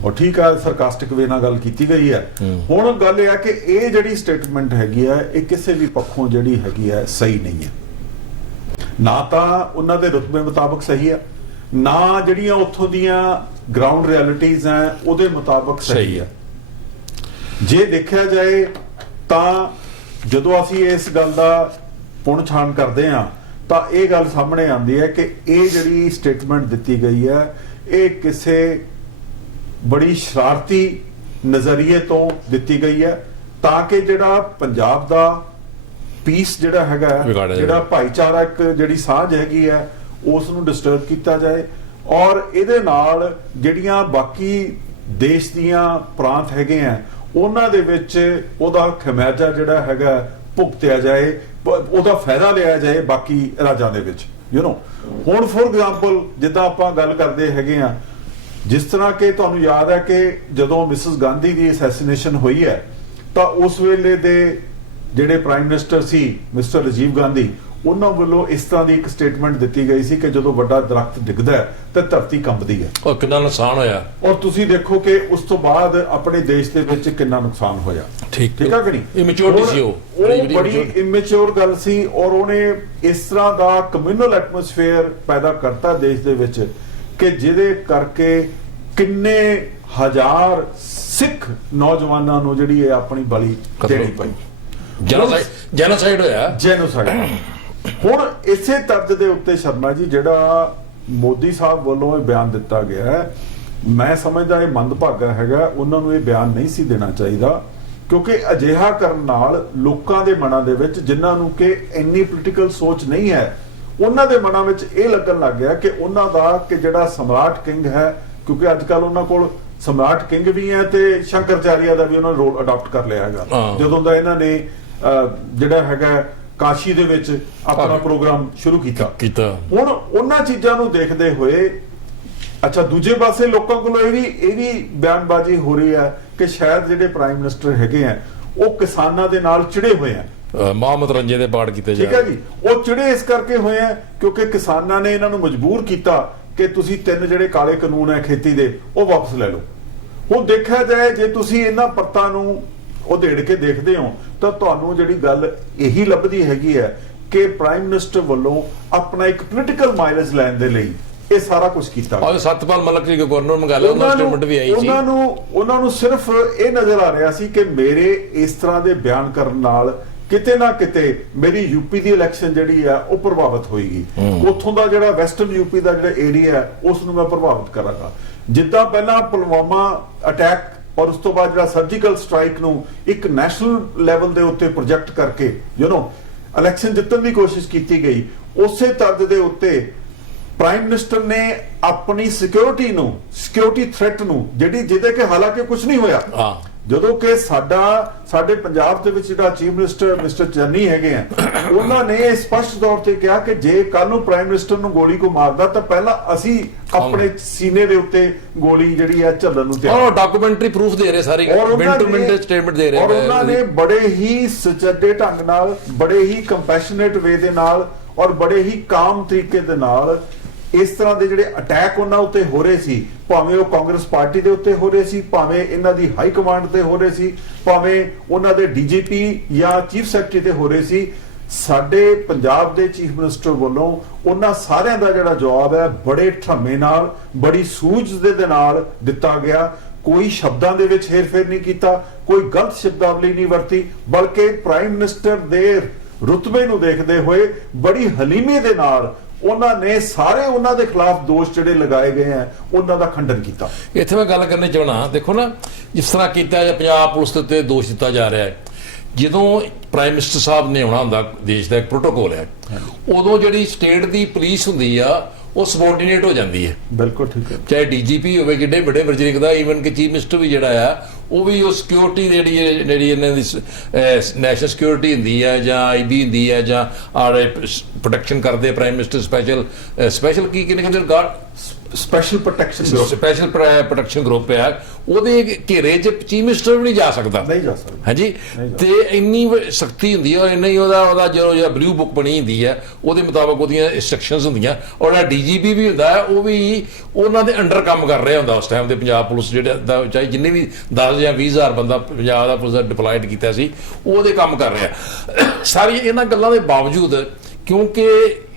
ਉਹ ਠੀਕ ਹੈ, ਸਰਕਾਸਟਿਕ ਵੇ ਨਾਲ ਗੱਲ ਕੀਤੀ ਗਈ ਹੈ। ਹੁਣ ਗੱਲ ਇਹ ਹੈ ਕਿ ਇਹ ਜਿਹੜੀ ਸਟੇਟਮੈਂਟ ਹੈਗੀ ਹੈ ਇਹ ਕਿਸੇ ਵੀ ਪੱਖੋਂ ਜਿਹੜੀ ਹੈਗੀ ਹੈ ਸਹੀ ਨਹੀਂ ਹੈ, ਨਾ ਤਾਂ ਉਹਨਾਂ ਦੇ ਰੁਤਬੇ ਮੁਤਾਬਕ ਸਹੀ ਹੈ, ਨਾ ਜਿਹੜੀਆਂ ਉੱਥੋਂ ਦੀਆਂ ਗਰਾਊਂਡ ਰਿਐਲਿਟੀਜ਼ ਹੈ ਉਹਦੇ ਮੁਤਾਬਕ ਸਹੀ ਹੈ। ਜੇ ਦੇਖਿਆ ਜਾਏ ਤਾਂ ਜਦੋਂ ਅਸੀਂ ਇਸ ਗੱਲ ਦਾ ਪੁਣ ਛਾਣ ਕਰਦੇ ਹਾਂ ਤਾਂ ਇਹ ਗੱਲ ਸਾਹਮਣੇ ਆਉਂਦੀ ਹੈ ਕਿ ਇਹ ਜਿਹੜੀ ਸਟੇਟਮੈਂਟ ਦਿੱਤੀ ਗਈ ਹੈ ਇਹ ਕਿਸੇ ਬੜੀ ਸ਼ਰਾਰਤੀ ਨਜ਼ਰੀਏ ਤੋਂ ਦਿੱਤੀ ਗਈ ਹੈ, ਤਾਂ ਕਿ ਜਿਹੜਾ ਪੰਜਾਬ ਦਾ ਪੀਸ ਜਿਹੜਾ ਹੈਗਾ, ਜਿਹੜਾ ਭਾਈਚਾਰਕ ਜਿਹੜੀ ਸਾਂਝ ਹੈਗੀ ਹੈ ਉਸ ਨੂੰ ਡਿਸਟਰਬ ਕੀਤਾ ਜਾਏ, ਔਰ ਇਹਦੇ ਨਾਲ ਜਿਹੜੀਆਂ ਬਾਕੀ ਦੇਸ਼ ਦੀਆਂ ਪ੍ਰਾਂਤ ਹੈਗੇ ਆ ਉਹਨਾਂ ਦੇ ਵਿੱਚ ਉਹਦਾ ਖਮਿਆਜਾ ਜਿਹੜਾ ਹੈਗਾ ਭੁਗਤਿਆ ਜਾਏ, ਉਹਦਾ ਫਾਇਦਾ ਲਿਆ ਜਾਏ ਬਾਕੀ ਰਾਜਾਂ ਦੇ ਵਿੱਚ। ਹੁਣ ਫੋਰ ਐਗਜ਼ਾਮਪਲ ਜਿੱਦਾਂ ਆਪਾਂ ਗੱਲ ਕਰਦੇ ਹੈਗੇ ਆ, ਜਿਸ ਤਰ੍ਹਾਂ ਕਿ ਤੁਹਾਨੂੰ ਯਾਦ ਹੈ ਕਿ ਜਦੋਂ ਮਿਸਿਸ ਗਾਂਧੀ ਦੀ ਅਸੈਸੀਨੇਸ਼ਨ ਹੋਈ ਹੈ ਤਾਂ ਉਸ ਵੇਲੇ ਦੇ ਜਿਹੜੇ ਪ੍ਰਾਈਮ ਮਿਨਿਸਟਰ ਸੀ ਮਿਸਟਰ ਰਾਜੀਵ ਗਾਂਧੀ, ਉਹਨਾਂ ਵੱਲੋਂ ਇਸ ਤਰ੍ਹਾਂ ਦੀ ਇੱਕ ਸਟੇਟਮੈਂਟ ਦਿੱਤੀ ਗਈ ਸੀ ਕਿ ਜਦੋਂ ਵੱਡਾ ਦਰਖਤ ਡਿੱਗਦਾ ਹੈ ਤਾਂ ਧਰਤੀ ਕੰਬਦੀ ਹੈ, ਉਹ ਕਿੰਨਾ ਨੁਕਸਾਨ ਹੋਇਆ। ਔਰ ਤੁਸੀਂ ਦੇਖੋ ਕਿ ਉਸ ਤੋਂ ਬਾਅਦ ਆਪਣੇ ਦੇਸ਼ ਦੇ ਵਿੱਚ ਕਿੰਨਾ ਨੁਕਸਾਨ ਹੋਇਆ। ਠੀਕ ਹੈ ਕਿ ਨਹੀਂ? ਇਮੈਚੁਰਿਟੀ ਸੀ ਉਹ ਬੜੀ ਇਮੈਚੁਰ ਗੱਲ ਸੀ, ਔਰ ਉਹਨੇ ਇਸ ਤਰ੍ਹਾਂ ਦਾ ਕਮਿਊਨਲ ਐਟਮੋਸਫੇਅਰ ਪੈਦਾ ਕਰਤਾ ਦੇਸ਼ ਦੇ ਵਿੱਚ ਕਿ ਜਿਹਦੇ ਕਰਕੇ ਕਿੰਨੇ ਹਜ਼ਾਰ ਸਿੱਖ ਨੌਜਵਾਨਾਂ ਨੂੰ ਜਿਹੜੀ ਹੈ ਆਪਣੀ ਬਲੀ ਦੇਣੀ ਪਈ। ਜੈਨੋਸਾਈਡ ਹੋਇਆ। ਹੁਣ ਇਸੇ ਤਰਜ਼ ਦੇ ਉੱਤੇ ਸ਼ਰਮਾ ਜੀ ਜਿਹੜਾ ਮੋਦੀ ਸਾਹਿਬ ਵੱਲੋਂ ਇਹ ਬਿਆਨ ਦਿੱਤਾ ਗਿਆ ਹੈ, ਮੈਂ ਸਮਝਦਾ ਇਹ ਮੰਦਭਾਗਾ ਹੈਗਾ। ਉਹਨਾਂ ਨੂੰ ਇਹ ਬਿਆਨ ਨਹੀਂ ਸੀ ਦੇਣਾ ਚਾਹੀਦਾ, ਕਿਉਂਕਿ ਅਜਿਹਾ ਕਰਨ ਨਾਲ ਲੋਕਾਂ ਦੇ ਮਨਾਂ ਦੇ ਵਿੱਚ, ਜਿਨ੍ਹਾਂ ਨੂੰ ਕਿ ਇੰਨੀ ਪੋਲੀਟੀਕਲ ਸੋਚ ਨਹੀਂ ਹੈ, ਉਹਨਾਂ ਦੇ ਮਨਾਂ ਵਿੱਚ ਇਹ ਲੱਗਣ ਲੱਗ ਗਿਆ ਕਿ ਉਹਨਾਂ ਦਾ ਕਿ ਜਿਹੜਾ ਸਮਰਾਟ ਕਿੰਗ ਹੈ, ਕਿਉਂਕਿ ਅੱਜ ਕੱਲ ਉਹਨਾਂ ਕੋਲ ਸਮਰਾਟ ਕਿੰਗ ਵੀ ਹੈ ਤੇ ਸ਼ੰਕਰਚਾਰੀਆ ਦਾ ਵੀ ਉਹਨਾਂ ਨੇ ਰੋਲ ਅਡਾਪਟ ਕਰ ਲਿਆ ਹੈਗਾ। ਜਦੋਂ ਦਾ ਇਹਨਾਂ ਨੇ ਜਿਹੜਾ ਹੈਗਾ ਕਾਸ਼ੀ ਦੇ ਵਿੱਚ ਆਪਣਾ ਪ੍ਰੋਗਰਾਮ ਸ਼ੁਰੂ ਕੀਤਾ। ਹੁਣ ਉਹਨਾਂ ਚੀਜ਼ਾਂ ਨੂੰ ਦੇਖਦੇ ਹੋਏ, ਅੱਛਾ ਦੂਜੇ ਪਾਸੇ ਲੋਕਾਂ ਕੋਲ ਇਹ ਵੀ ਬਿਆਨਬਾਜ਼ੀ ਹੋ ਰਹੀ ਹੈ ਕਿ ਸ਼ਾਇਦ ਜਿਹੜੇ ਪ੍ਰਾਈਮ ਮਿਨਿਸਟਰ ਹੈਗੇ ਆ ਉਹ ਕਿਸਾਨਾਂ ਦੇ ਨਾਲ ਚਿੜੇ ਹੋਏ ਆ, ਮੁਹੰਮਦ ਰੰਜੇ ਦੇ ਪਾੜ ਕੀਤੇ ਠੀਕ ਹੈ ਜੀ। ਉਹ ਚਿੜੇ ਇਸ ਕਰਕੇ ਹੋਏ ਆ ਕਿਉਂਕਿ ਕਿਸਾਨਾਂ ਨੇ ਇਹਨਾਂ ਨੂੰ ਮਜਬੂਰ ਕੀਤਾ ਕਿ ਤੁਸੀਂ 3 ਜਿਹੜੇ ਕਾਲੇ ਕਾਨੂੰਨ ਹੈ ਖੇਤੀ ਦੇ ਉਹ ਵਾਪਸ ਲੈ ਲਓ। ਹੁਣ ਦੇਖਿਆ ਜਾਏ, ਜੇ ਤੁਸੀਂ ਇਹਨਾਂ ਪਰਤਾਂ ਨੂੰ ਉਧੇੜ ਕੇ ਦੇਖਦੇ ਹੋ ਤਾਂ ਤੁਹਾਨੂੰ ਜਿਹੜੀ ਗੱਲ ਇਹੀ ਲੱਭਦੀ ਹੈਗੀ ਹੈ ਕਿ ਪ੍ਰਾਈਮ ਮਿਨਿਸਟਰ ਵੱਲੋਂ ਆਪਣਾ ਇੱਕ ਪੋਲੀਟੀਕਲ ਮਾਈਲੇਜ ਲੈਣ ਦੇ ਲਈ ਇਹ ਸਾਰਾ ਕੁਝ ਕੀਤਾ। ਔਰ ਸਤਪਾਲ ਮਲਕ ਜੀ ਗਵਰਨਰ ਮੰਗਾਲਾ ਉਹਨਾਂ ਸਟੇਟਮੈਂਟ ਵੀ ਆਈ ਸੀ। ਉਹਨਾਂ ਨੂੰ ਸਿਰਫ ਇਹ ਨਜ਼ਰ ਆ ਰਿਹਾ ਸੀ ਕਿ ਮੇਰੇ ਇਸ ਤਰ੍ਹਾਂ ਦੇ ਬਿਆਨ ਕਰਨ ਨਾਲ ਕਿਤੇ ਨਾ ਕਿਤੇ ਮੇਰੀ ਯੂਪੀ ਦੀ ਇਲੈਕਸ਼ਨ ਜਿਹੜੀ ਆ ਉਹ ਪ੍ਰਭਾਵਿਤ ਹੋਏਗੀ। ਉੱਥੋਂ ਦਾ ਜਿਹੜਾ ਵੈਸਟਰਨ ਯੂਪੀ ਦਾ ਜਿਹੜਾ ਏਰੀਆ ਹੈ ਉਸ ਨੂੰ ਮੈਂ ਪ੍ਰਭਾਵਿਤ ਕਰਾਂਗਾ। ਜਿੱਦਾਂ ਪਹਿਲਾਂ ਪੁਲਵਾਮਾ ਅਟੈਕ ਔਰ ਉਸ ਤੋਂ ਬਾਅਦ ਜਿਹੜਾ ਸਰਜੀਕਲ ਸਟ੍ਰਾਈਕ ਨੂੰ ਇੱਕ ਨੈਸ਼ਨਲ ਲੈਵਲ ਦੇ ਉੱਤੇ ਪ੍ਰੋਜੈਕਟ ਕਰਕੇ ਇਲੈਕਸ਼ਨ ਜਿੱਤਣ ਦੀ ਕੋਸ਼ਿਸ਼ ਕੀਤੀ ਗਈ, ਉਸੇ ਤਰ੍ਹਾਂ ਦੇ ਉੱਤੇ ਪ੍ਰਾਈਮ ਮਿਨਿਸਟਰ ਨੇ ਆਪਣੀ ਸਿਕਿਉਰਿਟੀ ਥ੍ਰੈਟ ਨੂੰ ਜਿਹਦੇ ਕਿ ਹਾਲਾਂਕਿ ਕੁਝ ਨਹੀਂ ਹੋਇਆ, ਜਦੋਂ ਕਿ ਸਾਡੇ ਪੰਜਾਬ ਦੇ ਵਿੱਚ ਜਿਹੜਾ ਚੀਫ ਮਿਨਿਸਟਰ ਮਿਸਟਰ ਚੰਨੀ ਹੈਗੇ ਆ, ਉਹਨਾਂ ਨੇ ਸਪਸ਼ਟ ਤੌਰ ਤੇ ਕਿਹਾ ਕਿ ਜੇ ਕੱਲ ਨੂੰ ਪ੍ਰਾਈਮ ਮਿਨਿਸਟਰ ਨੂੰ ਗੋਲੀ ਕੋ ਮਾਰਦਾ ਤਾਂ ਪਹਿਲਾਂ ਅਸੀਂ ਆਪਣੇ ਸੀਨੇ ਦੇ ਉੱਤੇ ਗੋਲੀ ਜਿਹੜੀ ਹੈ ਝੱਲਣ ਨੂੰ ਤਿਆਰ। ਡਾਕੂਮੈਂਟਰੀ ਪ੍ਰੂਫ ਦੇ ਰਹੇ ਸਾਰੀ, ਮਿੰਟ ਟੂ ਮਿੰਟ ਸਟੇਟਮੈਂਟ ਦੇ ਰਹੇ। ਔਰ ਉਹਨਾਂ ਨੇ ਬੜੇ ਹੀ ਸੁਚੱਜੇ ਢੰਗ ਨਾਲ, ਬੜੇ ਹੀ ਕੰਪੈਸ਼ਨੇਟ ਵੇ ਦੇ ਨਾਲ ਔਰ ਬੜੇ ਹੀ ਕਾਮ ਤਰੀਕੇ ਦੇ ਨਾਲ ਇਸ ਤਰ੍ਹਾਂ ਦੇ ਜਿਹੜੇ ਅਟੈਕ ਉਹਨਾਂ ਉੱਤੇ ਹੋ ਰਹੇ ਸੀ, ਭਾਵੇਂ ਉਹ ਕਾਂਗਰਸ ਪਾਰਟੀ ਦੇ ਉੱਤੇ ਹੋ ਰਹੇ ਸੀ, ਭਾਵੇਂ ਇਹਨਾਂ ਦੀ ਹਾਈ ਕਮਾਂਡ ਤੇ ਹੋ ਰਹੇ ਸੀ, ਭਾਵੇਂ ਉਹਨਾਂ ਦੇ ਡੀਜੀਪੀ ਜਾਂ ਚੀਫ ਸੈਕਟਰੀ ਤੇ ਹੋ ਰਹੇ ਸੀ, ਸਾਡੇ ਪੰਜਾਬ ਦੇ ਚੀਫ ਮਿਨਿਸਟਰ ਵੱਲੋਂ ਉਹਨਾਂ ਸਾਰਿਆਂ ਦਾ ਜਿਹੜਾ ਜਵਾਬ ਹੈ ਬੜੇ ਠਰਮੇ ਨਾਲ, ਬੜੀ ਸੂਝ ਦੇ ਨਾਲ ਦਿੱਤਾ ਗਿਆ। ਕੋਈ ਸ਼ਬਦਾਂ ਦੇ ਵਿੱਚ ਹੇਰ-ਫੇਰ ਨਹੀਂ ਕੀਤਾ, ਕੋਈ ਗਲਤ ਸ਼ਬਦਾਵਲੀ ਨਹੀਂ ਵਰਤੀ, ਬਲਕਿ ਪ੍ਰਾਈਮ ਮਿਨਿਸਟਰ ਦੇ ਰੁਤਬੇ ਨੂੰ ਦੇਖਦੇ ਹੋਏ ਬੜੀ ਹਲੀਮੀ ਦੇ ਨਾਲ ਉਹਨਾਂ ਨੇ ਸਾਰੇ ਉਹਨਾਂ ਦੇ ਖਿਲਾਫ ਦੋਸ਼ ਜਿਹੜੇ ਲਗਾਏ ਗਏ ਆ ਉਹਨਾਂ ਦਾ ਖੰਡਨ ਕੀਤਾ। ਇੱਥੇ ਮੈਂ ਗੱਲ ਕਰਨੀ ਚਾਹਣਾ, ਦੇਖੋ ਨਾ ਜਿਸ ਤਰ੍ਹਾਂ ਕੀਤਾ ਜਾਂ ਪੰਜਾਬ ਪੁਲਿਸ ਦੇ ਉੱਤੇ ਦੋਸ਼ ਦਿੱਤਾ ਜਾ ਰਿਹਾ ਹੈ, ਜਦੋਂ ਪ੍ਰਾਈਮ ਮਿਨਿਸਟਰ ਸਾਹਿਬ ਨੇ ਆਉਣਾ ਹੁੰਦਾ, ਦੇਸ਼ ਦਾ ਇੱਕ ਪ੍ਰੋਟੋਕੋਲ ਹੈ, ਉਦੋਂ ਜਿਹੜੀ ਸਟੇਟ ਦੀ ਪੁਲਿਸ ਹੁੰਦੀ ਆ ਉਹ ਸਬੋਰਡੀਨੇਟ ਹੋ ਜਾਂਦੀ ਹੈ। ਬਿਲਕੁਲ ਠੀਕ ਹੈ। ਚਾਹੇ ਡੀਜੀਪੀ ਹੋਵੇ ਕਿੱਡੇ ਵੱਡੇ ਵਜ਼ੀਰ ਦਾ, ਈਵਨ ਕਿ ਚੀਫ ਮਿਨਿਸਟਰ ਵੀ ਜਿਹੜਾ ਆ ਉਹ ਵੀ ਉਹ ਸਿਕਿਉਰਿਟੀ ਜਿਹੜੀ ਇਹਨਾਂ ਦੀ ਨੈਸ਼ਨਲ ਸਿਕਿਉਰਿਟੀ ਹੁੰਦੀ ਹੈ ਜਾਂ ਆਈਬੀ ਹੁੰਦੀ ਹੈ ਜਾਂ ਪ੍ਰੋਟੈਕਸ਼ਨ ਕਰਦੇ ਪ੍ਰਾਈਮ ਮਿਨਿਸਟਰ ਸਪੈਸ਼ਲ ਕੀ ਕਹਿੰਦੇ ਗਾਰਡ ਸਪੈਸ਼ਲ ਪ੍ਰੋਟੈਕਸ਼ਨ ਗਰੁੱਪ ਹੈ, ਉਹਦੇ ਘੇਰੇ 'ਚ ਚੀਫ ਮਿਨਿਸਟਰ ਵੀ ਨਹੀਂ ਜਾ ਸਕਦਾ। ਹਾਂਜੀ, ਤੇ ਇੰਨੀ ਸਖਤੀ ਹੁੰਦੀ ਹੈ ਔਰ ਇੰਨਾ ਹੀ ਉਹਦਾ ਜਿਹੜਾ ਬਲੂ ਬੁੱਕ ਬਣੀ ਹੁੰਦੀ ਹੈ ਉਹਦੇ ਮੁਤਾਬਕ ਉਹਦੀਆਂ ਇੰਸਟਰਕਸ਼ਨਸ ਹੁੰਦੀਆਂ। ਔਰ ਜਿਹੜਾ ਡੀਜੀਪੀ ਵੀ ਹੁੰਦਾ ਹੈ ਉਹ ਵੀ ਉਹਨਾਂ ਦੇ ਅੰਡਰ ਕੰਮ ਕਰ ਰਿਹਾ ਹੁੰਦਾ ਉਸ ਟਾਈਮ ਦੇ ਪੰਜਾਬ ਪੁਲਿਸ ਜਿਹੜਾ ਚਾਹੇ ਜਿੰਨੇ ਵੀ 10 ਜਾਂ 20,000 ਬੰਦਾ ਪੰਜਾਬ ਦਾ ਪੁਲਿਸ ਦਾ ਡਿਪਲਾਇਡ ਕੀਤਾ ਸੀ ਉਹਦੇ ਕੰਮ ਕਰ ਰਿਹਾ। ਸਾਰੀਆਂ ਇਹਨਾਂ ਗੱਲਾਂ ਦੇ ਬਾਵਜੂਦ ਕਿਉਂਕਿ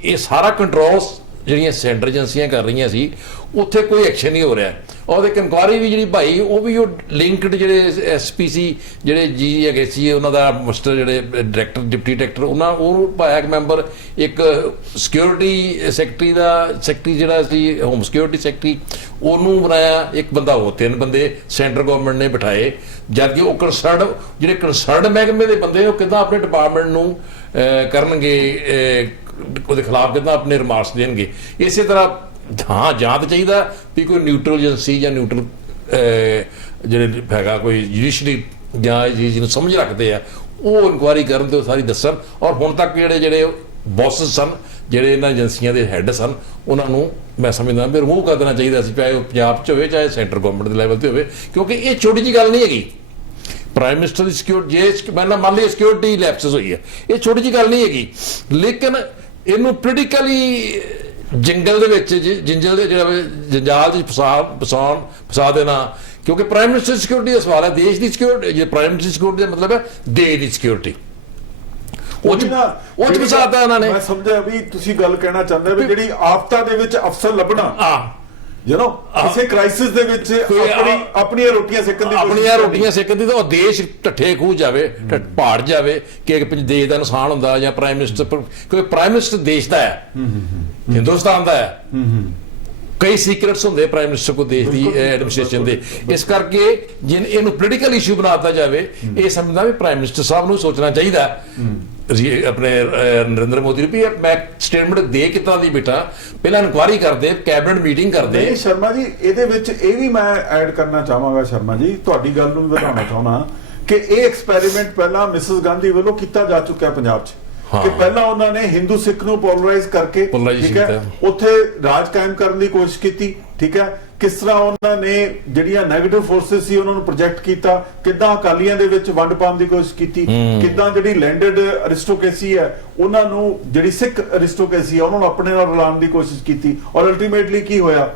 ਇਹ ਸਾਰਾ ਕੰਟਰੋਲ ਜਿਹੜੀਆਂ ਸੈਂਟਰ ਏਜੰਸੀਆਂ ਕਰ ਰਹੀਆਂ ਸੀ, ਉੱਥੇ ਕੋਈ ਐਕਸ਼ਨ ਨਹੀਂ ਹੋ ਰਿਹਾ। ਔਰ ਇੱਕ ਇਨਕੁਆਇਰੀ ਵੀ ਜਿਹੜੀ ਭਾਈ ਉਹ ਵੀ ਉਹ ਲਿੰਕਡ ਜਿਹੜੇ ਐਸਪੀਸੀ ਜਿਹੜੇ ਜੀ ਹੈਗੇ ਸੀ ਉਹਨਾਂ ਦਾ ਮਿਸਟਰ ਜਿਹੜੇ ਡਾਇਰੈਕਟਰ ਡਿਪਟੀ ਡਾਇਰੈਕਟਰ ਉਹਨੂੰ ਪਾਇਆ ਇੱਕ ਮੈਂਬਰ, ਇੱਕ ਸਿਕਿਉਰਿਟੀ ਸੈਕਟਰੀ ਜਿਹੜਾ ਸੀ ਹੋਮ ਸਿਕਿਉਰਿਟੀ ਸੈਕਟਰੀ ਉਹਨੂੰ ਬਣਾਇਆ ਇੱਕ ਬੰਦਾ, ਉਹ 3 ਬੰਦੇ ਸੈਂਟਰ ਗਵਰਨਮੈਂਟ ਨੇ ਬਿਠਾਏ, ਜਦਕਿ ਉਹ ਕੰਸਰਨਡ ਮਹਿਕਮੇ ਦੇ ਬੰਦੇ ਉਹ ਕਿੱਦਾਂ ਆਪਣੇ ਡਿਪਾਰਟਮੈਂਟ ਨੂੰ ਕਰਨਗੇ, ਉਹਦੇ ਖਿਲਾਫ ਕਿੱਦਾਂ ਆਪਣੇ ਰਿਮਾਰਕਸ ਦੇਣਗੇ। ਇਸੇ ਤਰ੍ਹਾਂ ਜਾਂ ਤਾਂ ਚਾਹੀਦਾ ਵੀ ਕੋਈ ਨਿਊਟਰਲ ਏਜੰਸੀ ਜਾਂ ਨਿਊਟਰਲ ਜਿਹੜੇ ਹੈਗਾ ਕੋਈ ਜੁਡੀਸ਼ਰੀ ਜਾਂ ਜਿਹਨੂੰ ਸਮਝ ਰੱਖਦੇ ਆ ਉਹ ਇਨਕੁਆਇਰੀ ਕਰਨ ਤੇ ਸਾਰੀ ਦੱਸਣ। ਔਰ ਹੁਣ ਤੱਕ ਜਿਹੜੇ ਬੌਸਸ ਸਨ, ਜਿਹੜੇ ਇਹਨਾਂ ਏਜੰਸੀਆਂ ਦੇ ਹੈੱਡ ਸਨ, ਉਹਨਾਂ ਨੂੰ ਮੈਂ ਸਮਝਦਾ ਵੀ ਰਿਮੂਵ ਕਰ ਦੇਣਾ ਚਾਹੀਦਾ ਸੀ, ਚਾਹੇ ਉਹ ਪੰਜਾਬ 'ਚ ਹੋਵੇ ਚਾਹੇ ਸੈਂਟਰ ਗਵਰਨਮੈਂਟ ਦੇ ਲੈਵਲ ਤੇ ਹੋਵੇ, ਕਿਉਂਕਿ ਇਹ ਛੋਟੀ ਜਿਹੀ ਗੱਲ ਨਹੀਂ ਹੈਗੀ। ਪ੍ਰਾਈਮ ਮਿਨਿਸਟਰ ਦੀ ਸਿਕਿਉਰਿਟੀ ਜੇ ਮੰਨ ਲਈ ਸਿਕਿਉਰਿਟੀ ਲੈਪਸਸ ਹੋਈ ਹੈ, ਇਹ ਛੋਟੀ ਜਿਹੀ ਗੱਲ ਨਹੀਂ ਹੈਗੀ, ਲੇਕਿਨ ਇਹਨੂੰ ਪੋਲੀਟੀਕਲੀ ਜੰਗਲ ਦੇ ਵਿੱਚ ਜੰਜਲ ਦੇ ਜਿਹੜਾ ਜੰਜਾਲ ਚ ਫਸਾ ਦੇਣਾ, ਕਿਉਂਕਿ ਪ੍ਰਾਈਮ ਮਿਨਿਸਟਰ ਸਿਕਿਉਰਿਟੀ ਦਾ ਸਵਾਲ ਹੈ, ਦੇਸ਼ ਦੀ ਸਿਕਿਉਰਿਟੀ। ਜੇ ਪ੍ਰਾਈਮ ਮਿਨਿਸਟਰ ਸਿਕਿਉਰਿਟੀ ਦਾ ਮਤਲਬ ਹੈ ਦੇਸ਼ ਦੀ ਸਿਕਿਉਰਿਟੀ, ਉਹ ਚ ਫਸਾਤਾ ਇਹਨਾਂ ਨੇ। ਮੈਂ ਸਮਝਿਆ ਵੀ ਤੁਸੀਂ ਗੱਲ ਕਹਿਣਾ ਚਾਹੁੰਦੇ ਵੀ ਜਿਹੜੀ ਆਫਤਾ ਦੇ ਵਿੱਚ ਅਫਸਰ ਲੱਭਣਾ, ਕਿਸੇ ਕ੍ਰਾਈਸਿਸ ਦੇ ਵਿੱਚ ਆਪਣੀਆਂ ਰੋਟੀਆਂ ਸੇਕਣ ਦੀ ਤਾਂ ਉਹ ਦੇਸ਼ ਢੱਠੇ ਖੂਹ ਜਾਵੇ, ਪਹਾੜ ਜਾਵੇ ਕਿ ਦੇਸ਼ ਦਾ ਨੁਕਸਾਨ ਹੁੰਦਾ, ਜਾਂ ਪ੍ਰਾਈਮ ਮਿਨਿਸਟਰ, ਕਿਉਂਕਿ ਪ੍ਰਾਈਮ ਮਿਨਿਸਟਰ ਦੇਸ਼ ਦਾ ਹੈ, ਹਿੰਦੁਸਤਾਨ ਦਾ ਹੈ, ਕਈ ਸੀਕ੍ਰੇਟਸ ਹੁੰਦੇ ਪ੍ਰਾਈਮ ਮਿਨਿਸਟਰ ਕੋ ਦੇਸ਼ ਦੀ ਐਡਮਿਨਿਸਟ੍ਰੇਸ਼ਨ ਦੇ। ਇਸ ਕਰਕੇ ਜੇ ਇਹਨੂੰ ਪੋਲੀਟੀਕਲ ਇਸ਼ੂ ਬਣਾਤਾ ਜਾਵੇ, ਇਹ ਸਮਝਦਾ ਵੀ ਪ੍ਰਾਈਮ ਮਿਨਿਸਟਰ ਸਾਹਿਬ ਨੂੰ ਸੋਚਣਾ ਚਾਹੀਦਾ ਆਪਣੇ ਨਰਿੰਦਰ ਮੋਦੀ ਨੂੰ ਵੀ ਮੈਂ ਸਟੇਟਮੈਂਟ ਦੇ ਕਿੱਦਾਂ ਦੀ ਬੇਟਾ, ਪਹਿਲਾਂ ਇਨਕੁਆਇਰੀ ਕਰਦੇ, ਕੈਬਨਿਟ ਮੀਟਿੰਗ ਕਰਦੇ। ਸ਼ਰਮਾ ਜੀ ਇਹਦੇ ਵਿੱਚ ਇਹ ਵੀ ਮੈਂ ਐਡ ਕਰਨਾ ਚਾਹਾਂਗਾ ਸ਼ਰਮਾ ਜੀ, ਤੁਹਾਡੀ ਗੱਲ ਨੂੰ ਵੀ ਵਧਾਉਣਾ ਚਾਹੁੰਦਾ ਕਿ ਇਹ ਐਕਸਪੈਰੀਮੈਂਟ ਪਹਿਲਾਂ ਮਿਸਿਸ ਗਾਂਧੀ ਵੱਲੋਂ ਕੀਤਾ ਜਾ ਚੁੱਕਿਆ ਪੰਜਾਬ 'ਚ, ਕਿ ਪਹਿਲਾਂ ਉਹਨਾਂ ਨੇ ਹਿੰਦੂ ਸਿੱਖ ਨੂੰ ਪੋਲਰਾਈਜ਼ ਕਰਕੇ, ਠੀਕ ਹੈ, ਉੱਥੇ ਰਾਜ ਕਾਇਮ ਕਰਨ ਦੀ ਕੋਸ਼ਿਸ਼ ਕੀਤੀ, ਠੀਕ ਹੈ, ਕਿਸ ਤਰ੍ਹਾਂ ਉਹਨਾਂ ਨੇ ਜਿਹੜੀਆਂ ਨੈਗੇਟਿਵ ਫੋਰਸਸ ਸੀ ਉਹਨਾਂ ਨੂੰ ਪ੍ਰੋਜੈਕਟ ਕੀਤਾ, ਕਿੱਦਾਂ ਅਕਾਲੀਆਂ ਦੇ ਵਿੱਚ ਵੰਡ ਪਾਉਣ ਦੀ ਕੋਸ਼ਿਸ਼ ਕੀਤੀ, ਕਿੱਦਾਂ ਜਿਹੜੀ ਲੈਂਡਡ ਅਰਿਸਟੋਕ੍ਰੇਸੀ ਹੈ ਉਹਨਾਂ ਨੂੰ, ਜਿਹੜੀ ਸਿੱਖ ਅਰਿਸਟੋਕ੍ਰੇਸੀ ਹੈ ਉਹਨਾਂ ਨੂੰ ਆਪਣੇ ਨਾਲ ਰਲਾਉਣ ਦੀ ਕੋਸ਼ਿਸ਼ ਕੀਤੀ, ਔਰ ਅਲਟੀਮੇਟਲੀ ਕੀ ਹੋਇਆ,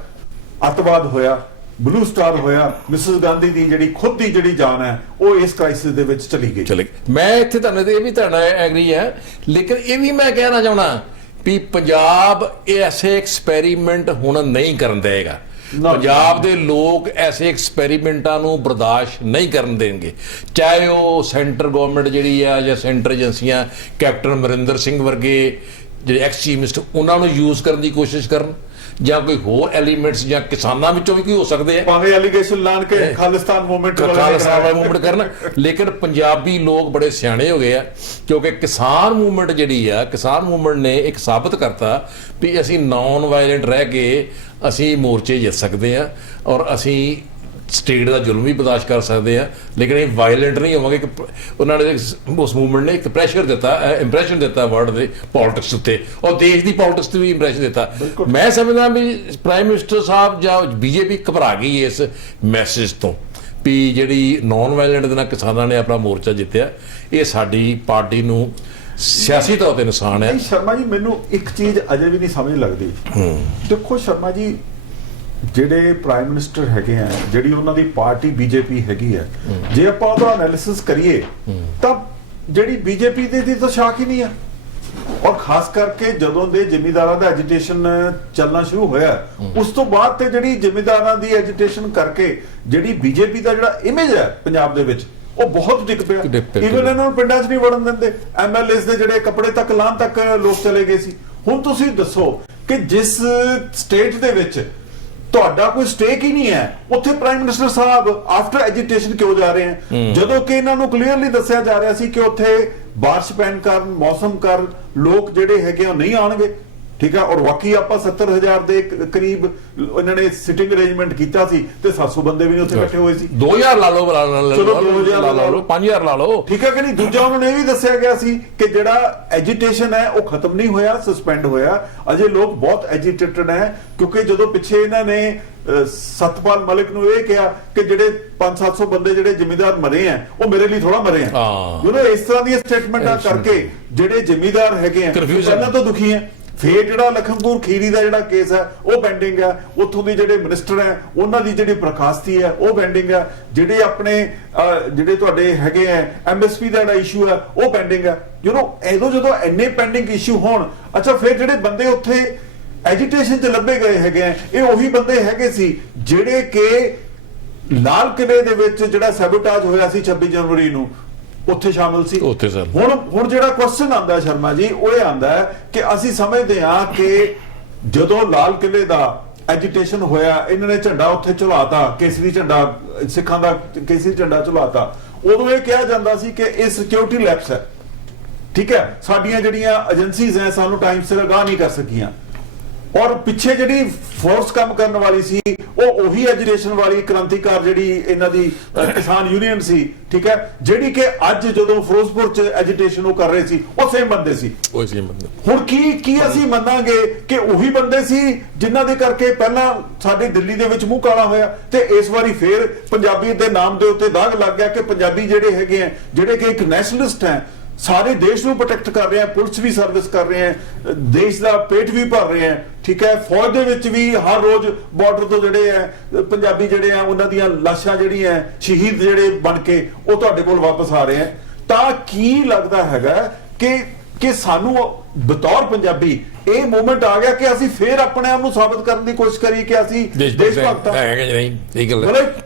ਅੱਤਵਾਦ ਹੋਇਆ, ਬਲੂ ਸਟਾਰ ਹੋਇਆ। ਮਿਸਿਸ ਗਾਂਧੀ ਦੀ ਜਿਹੜੀ ਖੁਦ ਦੀ ਜਿਹੜੀ ਜਾਨ ਹੈ ਉਹ ਇਸ ਕ੍ਰਾਈਸਿਸ ਦੇ ਵਿੱਚ ਚਲੀ ਗਈ। ਮੈਂ ਇੱਥੇ ਤੁਹਾਨੂੰ ਇਹ ਵੀ ਤੁਹਾਡਾ ਐਗਰੀ ਹੈ, ਲੇਕਿਨ ਇਹ ਵੀ ਮੈਂ ਕਹਿਣਾ ਚਾਹਣਾ ਵੀ ਪੰਜਾਬ ਐਸੇ ਐਕਸਪੈਰੀਮੈਂਟ ਹੁਣ ਨਹੀਂ ਕਰਨ ਦੇਗਾ। ਪੰਜਾਬ ਦੇ ਲੋਕ ਐਸੇ ਐਕਸਪੈਰੀਮੈਂਟਾਂ ਨੂੰ ਬਰਦਾਸ਼ਤ ਨਹੀਂ ਕਰਨ ਦੇਣਗੇ, ਚਾਹੇ ਉਹ ਸੈਂਟਰ ਗਵਰਨਮੈਂਟ ਜਿਹੜੀ ਆ ਜਾਂ ਸੈਂਟਰ ਏਜੰਸੀਆਂ, ਕੈਪਟਨ ਅਮਰਿੰਦਰ ਸਿੰਘ ਵਰਗੇ ਜਿਹੜੇ ਐਕਸ ਚੀਫ ਮਿਨਿਸਟਰ, ਉਹਨਾਂ ਨੂੰ ਯੂਜ਼ ਕਰਨ ਦੀ ਕੋਸ਼ਿਸ਼ ਕਰਨ, ਜਾਂ ਕੋਈ ਹੋਰ ਐਲੀਮੈਂਟਸ ਜਾਂ ਕਿਸਾਨਾਂ ਵਿੱਚੋਂ ਵੀ ਕੋਈ ਹੋ ਸਕਦੇ ਆ, ਭਾਵੇਂ ਐਲੀਗੇਸ਼ਨ ਲਾਣ ਕੇ ਖਾਲਿਸਤਾਨ ਮੂਵਮੈਂਟ ਕਰਨ। ਲੇਕਿਨ ਪੰਜਾਬੀ ਲੋਕ ਬੜੇ ਸਿਆਣੇ ਹੋ ਗਏ ਆ, ਕਿਉਂਕਿ ਕਿਸਾਨ ਮੂਵਮੈਂਟ ਜਿਹੜੀ ਆ, ਕਿਸਾਨ ਮੂਵਮੈਂਟ ਨੇ ਇੱਕ ਸਾਬਤ ਕਰਤਾ ਵੀ ਅਸੀਂ ਨਾਨ ਵਾਇਲੈਂਟ ਰਹਿ ਕੇ ਅਸੀਂ ਮੋਰਚੇ ਜਿੱਤ ਸਕਦੇ ਆ, ਔਰ ਅਸੀਂ ਸਟੇਟ ਦਾ ਜ਼ੁਲਮ ਵੀ ਬਰਦਾਸ਼ਤ ਕਰ ਸਕਦੇ ਆ, ਲੇਕਿਨ ਇਹ ਵਾਇਲੈਂਟ ਨਹੀਂ ਹੋਵਾਂਗੇ। ਉਹਨਾਂ ਨੇ ਉਸ ਮੂਵਮੈਂਟ ਨੇ ਇੱਕ ਪ੍ਰੈਸ਼ਰ ਦਿੱਤਾ, ਇੰਪ੍ਰੈਸ਼ਨ ਦਿੱਤਾ ਵਰਲਡ ਦੇ ਪੋਲਿਟਿਕਸ ਉੱਤੇ, ਔਰ ਦੇਸ਼ ਦੀ ਪੋਲਿਟਿਕਸ ਤੇ ਵੀ ਇੰਪ੍ਰੈਸ਼ਨ ਦਿੱਤਾ। ਮੈਂ ਸਮਝਦਾ ਵੀ ਪ੍ਰਾਈਮ ਮਿਨਿਸਟਰ ਸਾਹਿਬ ਜਾਂ ਬੀਜੇਪੀ ਘਬਰਾ ਗਈ ਇਸ ਮੈਸੇਜ ਤੋਂ ਵੀ ਜਿਹੜੀ ਨਾਨ ਵਾਇਲੈਂਟ ਦੇ ਨਾਲ ਕਿਸਾਨਾਂ ਨੇ ਆਪਣਾ ਮੋਰਚਾ ਜਿੱਤਿਆ, ਇਹ ਸਾਡੀ ਪਾਰਟੀ ਨੂੰ ਸਿਆਸੀ ਤੌਰ ਤੇ ਨੁਕਸਾਨ ਹੈ। ਸ਼ਰਮਾ ਜੀ ਮੈਨੂੰ ਇੱਕ ਚੀਜ਼ ਅਜੇ ਵੀ ਨਹੀਂ ਸਮਝ ਲੱਗਦੀ। ਦੇਖੋ ਸ਼ਰਮਾ ਜੀ, ਜਿਹੜੇ ਪ੍ਰਾਈਮ ਮਿਨਿਸਟਰ ਹੈਗੇ ਆ, ਜਿਹੜੀ ਉਹਨਾਂ ਦੀ ਪਾਰਟੀ ਬੀਜੇਪੀ ਹੈਗੀ ਹੈ, ਜੇ ਆਪਾਂ ਉਹਦਾ ਐਨਾਲਿਸਿਸ ਕਰੀਏ ਤਾਂ ਜਿਹੜੀ ਬੀਜੇਪੀ ਦੀ ਤਾਂ ਸ਼ਾਖ ਹੀ ਨਹੀਂ ਆ। ਔਰ ਖਾਸ ਕਰਕੇ ਜਦੋਂ ਦੇ ਜ਼ਿਮੀਂਦਾਰਾਂ ਦਾ ਐਜੀਟੇਸ਼ਨ ਚੱਲਣਾ ਸ਼ੁਰੂ ਹੋਇਆ, ਉਸ ਤੋਂ ਬਾਅਦ ਤੇ ਜਿਹੜੀ ਜ਼ਿਮੀਂਦਾਰਾਂ ਦੀ ਐਜੀਟੇਸ਼ਨ ਕਰਕੇ ਜਿਹੜੀ ਬੀਜੇਪੀ ਦਾ ਜਿਹੜਾ ਇਮੇਜ ਹੈ ਪੰਜਾਬ ਦੇ ਵਿੱਚ, ਉਹ ਬਹੁਤ ਡਿੱਗ ਪਿਆ। ਇਵਨ ਇਹਨਾਂ ਨੂੰ ਪਿੰਡਾਂ 'ਚ ਨਹੀਂ ਵੜਨ ਦਿੰਦੇ, ਐਮਐਲਏਸ ਦੇ ਜਿਹੜੇ ਕੱਪੜੇ ਤੱਕ ਲਾਉਣ ਤੱਕ ਲੋਕ ਚਲੇ ਗਏ ਸੀ। ਹੁਣ ਤੁਸੀਂ ਦੱਸੋ ਕਿ ਜਿਸ ਸਟੇਟ ਦੇ ਵਿੱਚ ਤੁਹਾਡਾ ਕੋਈ ਸਟੇਕ ਹੀ ਨਹੀਂ ਹੈ, ਉੱਥੇ ਪ੍ਰਾਈਮ ਮਿਨਿਸਟਰ ਸਾਹਿਬ ਆਫਟਰ ਐਜੀਟੇਸ਼ਨ ਕਿਉਂ ਜਾ ਰਹੇ ਹਨ, ਜਦੋਂ ਕਿ ਇਹਨਾਂ ਨੂੰ ਕਲੀਅਰਲੀ ਦੱਸਿਆ ਜਾ ਰਿਹਾ ਸੀ ਕਿ ਉੱਥੇ ਬਾਰਿਸ਼ ਪੈਣ ਕਾਰਨ, ਮੌਸਮ ਕਾਰਨ ਲੋਕ ਜਿਹੜੇ ਹੈਗੇ ਉਹ ਨਹੀਂ ਆਉਣਗੇ, ਠੀਕ ਹੈ। ਔਰ ਵਾਕਈ ਆਪਾਂ 70,000 ਦੇ ਕਰੀਬ ਇਹਨਾਂ ਨੇ ਸਿਟਿੰਗ ਅਰੇਂਜਮੈਂਟ ਕੀਤਾ ਸੀ, ਤੇ 700 ਬੰਦੇ ਵੀ ਉੱਥੇ ਇਕੱਠੇ ਹੋਏ ਸੀ। 2000 ਲਾ ਲਓ, ਚਲੋ 2000 ਲਾ ਲਓ, 5000 ਲਾ ਲਓ, ਠੀਕ ਹੈ ਕਿ ਨਹੀਂ। ਦੂਜਾ ਉਹਨਾਂ ਨੇ ਇਹ ਵੀ ਦੱਸਿਆ ਗਿਆ ਸੀ ਕਿ ਜਿਹੜਾ ਐਜੀਟੇਸ਼ਨ ਹੈ ਉਹ ਖਤਮ ਨਹੀਂ ਹੋਇਆ, ਸਸਪੈਂਡ ਹੋਇਆ, ਅਜੇ ਲੋਕ ਬਹੁਤ ਐਜੀਟੇਟਡ ਹੈ, ਕਿਉਂਕਿ ਜਦੋਂ ਪਿੱਛੇ ਇਹਨਾਂ ਨੇ ਸਤਪਾਲ ਮਲਿਕ ਨੂੰ ਇਹ ਕਿਹਾ ਕਿ ਜਿਹੜੇ 500-700 ਬੰਦੇ ਜਿਹੜੇ ਜ਼ਿਮੀਂਦਾਰ ਮਰੇ ਆ, ਉਹ ਮੇਰੇ ਲਈ ਥੋੜਾ ਮਰੇ ਆ, ਇਸ ਤਰ੍ਹਾਂ ਦੀਆਂ ਸਟੇਟਮੈਂਟਾਂ ਕਰਕੇ ਜਿਹੜੇ ਜ਼ਿਮੀਂਦਾਰ ਹੈਗੇ ਆ ਪਹਿਲਾਂ ਤੋਂ ਦੁਖੀ ਹੈ। ਫੇਰ ਜਿਹੜਾ ਲਖਨਪੁਰ ਖੀਰੀ ਦਾ ਜਿਹੜਾ ਕੇਸ ਹੈ ਉਹ ਪੈਂਡਿੰਗ ਹੈ, ਉੱਥੋਂ ਦੇ ਜਿਹੜੇ ਮਿਨਿਸਟਰ ਹੈ ਉਹਨਾਂ ਦੀ ਜਿਹੜੀ ਬਰਖਾਸਤੀ ਹੈ ਉਹ ਪੈਂਡਿੰਗ ਹੈ, ਜਿਹੜੇ ਆਪਣੇ ਜਿਹੜੇ ਤੁਹਾਡੇ ਹੈਗੇ ਆ ਐਮਐਸਪੀ ਦਾ ਜਿਹੜਾ ਇਸ਼ੂ ਹੈ ਉਹ ਪੈਂਡਿੰਗ ਹੈ। ਜਦੋਂ ਇੰਨੇ ਪੈਂਡਿੰਗ ਇਸ਼ੂ ਹੋਣ, ਅੱਛਾ ਫਿਰ ਜਿਹੜੇ ਬੰਦੇ ਉੱਥੇ ਐਜੀਟੇਸ਼ਨ 'ਚ ਲੱਭੇ ਗਏ ਹੈਗੇ ਆ, ਇਹ ਉਹੀ ਬੰਦੇ ਹੈਗੇ ਸੀ ਜਿਹੜੇ ਕਿ ਲਾਲ ਕਿਲੇ ਦੇ ਵਿੱਚ ਜਿਹੜਾ ਸੈਬੋਟੇਜ ਹੋਇਆ ਸੀ 26 ਜਨਵਰੀ ਨੂੰ, ਉੱਥੇ ਸ਼ਾਮਲ ਸੀ। ਹੁਣ ਜਿਹੜਾ ਕੁਐਸਚਨ ਆਂਦਾ ਸ਼ਰਮਾ ਜੀ, ਉਹ ਇਹ ਆਂਦਾ ਹੈ ਕਿ ਅਸੀਂ ਸਮਝਦੇ ਹਾਂ ਕਿ ਜਦੋਂ ਲਾਲ ਕਿਲੇ ਦਾ ਐਜੀਟੇਸ਼ਨ ਹੋਇਆ, ਇਹਨਾਂ ਨੇ ਝੰਡਾ ਉੱਥੇ ਝੁਲਾਤਾ, ਕੇਸਰੀ ਝੰਡਾ, ਸਿੱਖਾਂ ਦਾ ਕੇਸਰੀ ਝੰਡਾ ਝੁਲਾਤਾ, ਉਦੋਂ ਇਹ ਕਿਹਾ ਜਾਂਦਾ ਸੀ ਕਿ ਇਹ ਸਿਕਿਉਰਿਟੀ ਲੈਪਸ ਹੈ, ਠੀਕ ਹੈ, ਸਾਡੀਆਂ ਜਿਹੜੀਆਂ ਏਜੰਸੀਜ਼ ਹੈ ਸਾਨੂੰ ਟਾਈਮ ਸਿਰ ਅਗਾਹ ਨਹੀਂ ਕਰ ਸਕੀਆਂ। ਔਰ ਪਿੱਛੇ ਜਿਹੜੀ ਫੋਰਸ ਕੰਮ ਕਰਨ ਵਾਲੀ ਸੀ ਉਹ ਉਹੀ ਐਜੀਟੇਸ਼ਨ ਵਾਲੀ ਕ੍ਰਾਂਤੀਕਾਰ ਜਿਹੜੀ ਇਹਨਾਂ ਦੀ ਕਿਸਾਨ ਯੂਨੀਅਨ ਸੀ, ਠੀਕ ਹੈ, ਜਿਹੜੀ ਕਿ ਅੱਜ ਜਦੋਂ ਫਿਰੋਜ਼ਪੁਰ 'ਚ ਐਜੀਟੇਸ਼ਨ ਉਹ ਕਰ ਰਹੇ ਸੀ ਉਹ ਸੇਮ ਬੰਦੇ ਸੀ। ਹੁਣ ਕੀ ਅਸੀਂ ਮੰਨਾਂਗੇ ਕਿ ਉਹੀ ਬੰਦੇ ਸੀ ਜਿਨ੍ਹਾਂ ਦੇ ਕਰਕੇ ਪਹਿਲਾਂ ਸਾਡੇ ਦਿੱਲੀ ਦੇ ਵਿੱਚ ਮੂੰਹ ਕਾਲਾ ਹੋਇਆ, ਤੇ ਇਸ ਵਾਰੀ ਫੇਰ ਪੰਜਾਬੀ ਦੇ ਨਾਮ ਦੇ ਉੱਤੇ ਦਾਗ ਲੱਗ ਗਿਆ ਕਿ ਪੰਜਾਬੀ ਜਿਹੜੇ ਹੈਗੇ ਆ, ਜਿਹੜੇ ਕਿ ਇੱਕ ਨੈਸ਼ਨਲਿਸਟ ਹੈ, ਸਾਰੇ ਦੇਸ਼ ਨੂੰ ਪ੍ਰੋਟੈਕਟ ਕਰ ਰਹੇ ਆ, ਪੁਲਿਸ ਵੀ ਸਰਵਿਸ ਕਰ ਰਹੇ ਆ, ਦੇਸ਼ ਦਾ ਪੇਟ ਵੀ ਭਰ ਰਹੇ ਆ, ਠੀਕ ਹੈ, ਫੌਜ ਦੇ ਵਿੱਚ ਵੀ ਹਰ ਰੋਜ਼ ਬਾਰਡਰ ਤੋਂ ਜਿਹੜੇ ਆ ਪੰਜਾਬੀ ਜਿਹੜੇ ਆ ਉਹਨਾਂ ਦੀਆਂ ਲਾਸ਼ਾਂ ਜਿਹੜੀਆਂ ਸ਼ਹੀਦ ਜਿਹੜੇ ਬਣ ਕੇ ਉਹ ਤੁਹਾਡੇ ਕੋਲ ਵਾਪਸ ਆ ਰਹੇ ਆ। ਤਾਂ ਕੀ ਲੱਗਦਾ ਹੈਗਾ ਕਿ ਸਾਨੂੰ ਬਤੌਰ ਪੰਜਾਬੀ ਇਹ ਮੂਵਮੈਂਟ ਆ ਗਿਆ ਕਿ ਅਸੀਂ ਫੇਰ ਆਪਣੇ ਆਪ ਨੂੰ ਸਾਬਤ ਕਰਨ ਦੀ ਕੋਸ਼ਿਸ਼ ਕਰੀ ਕਿ ਅਸੀਂ ਦੇਸ਼ ਭਗਤ ਹਾਂ।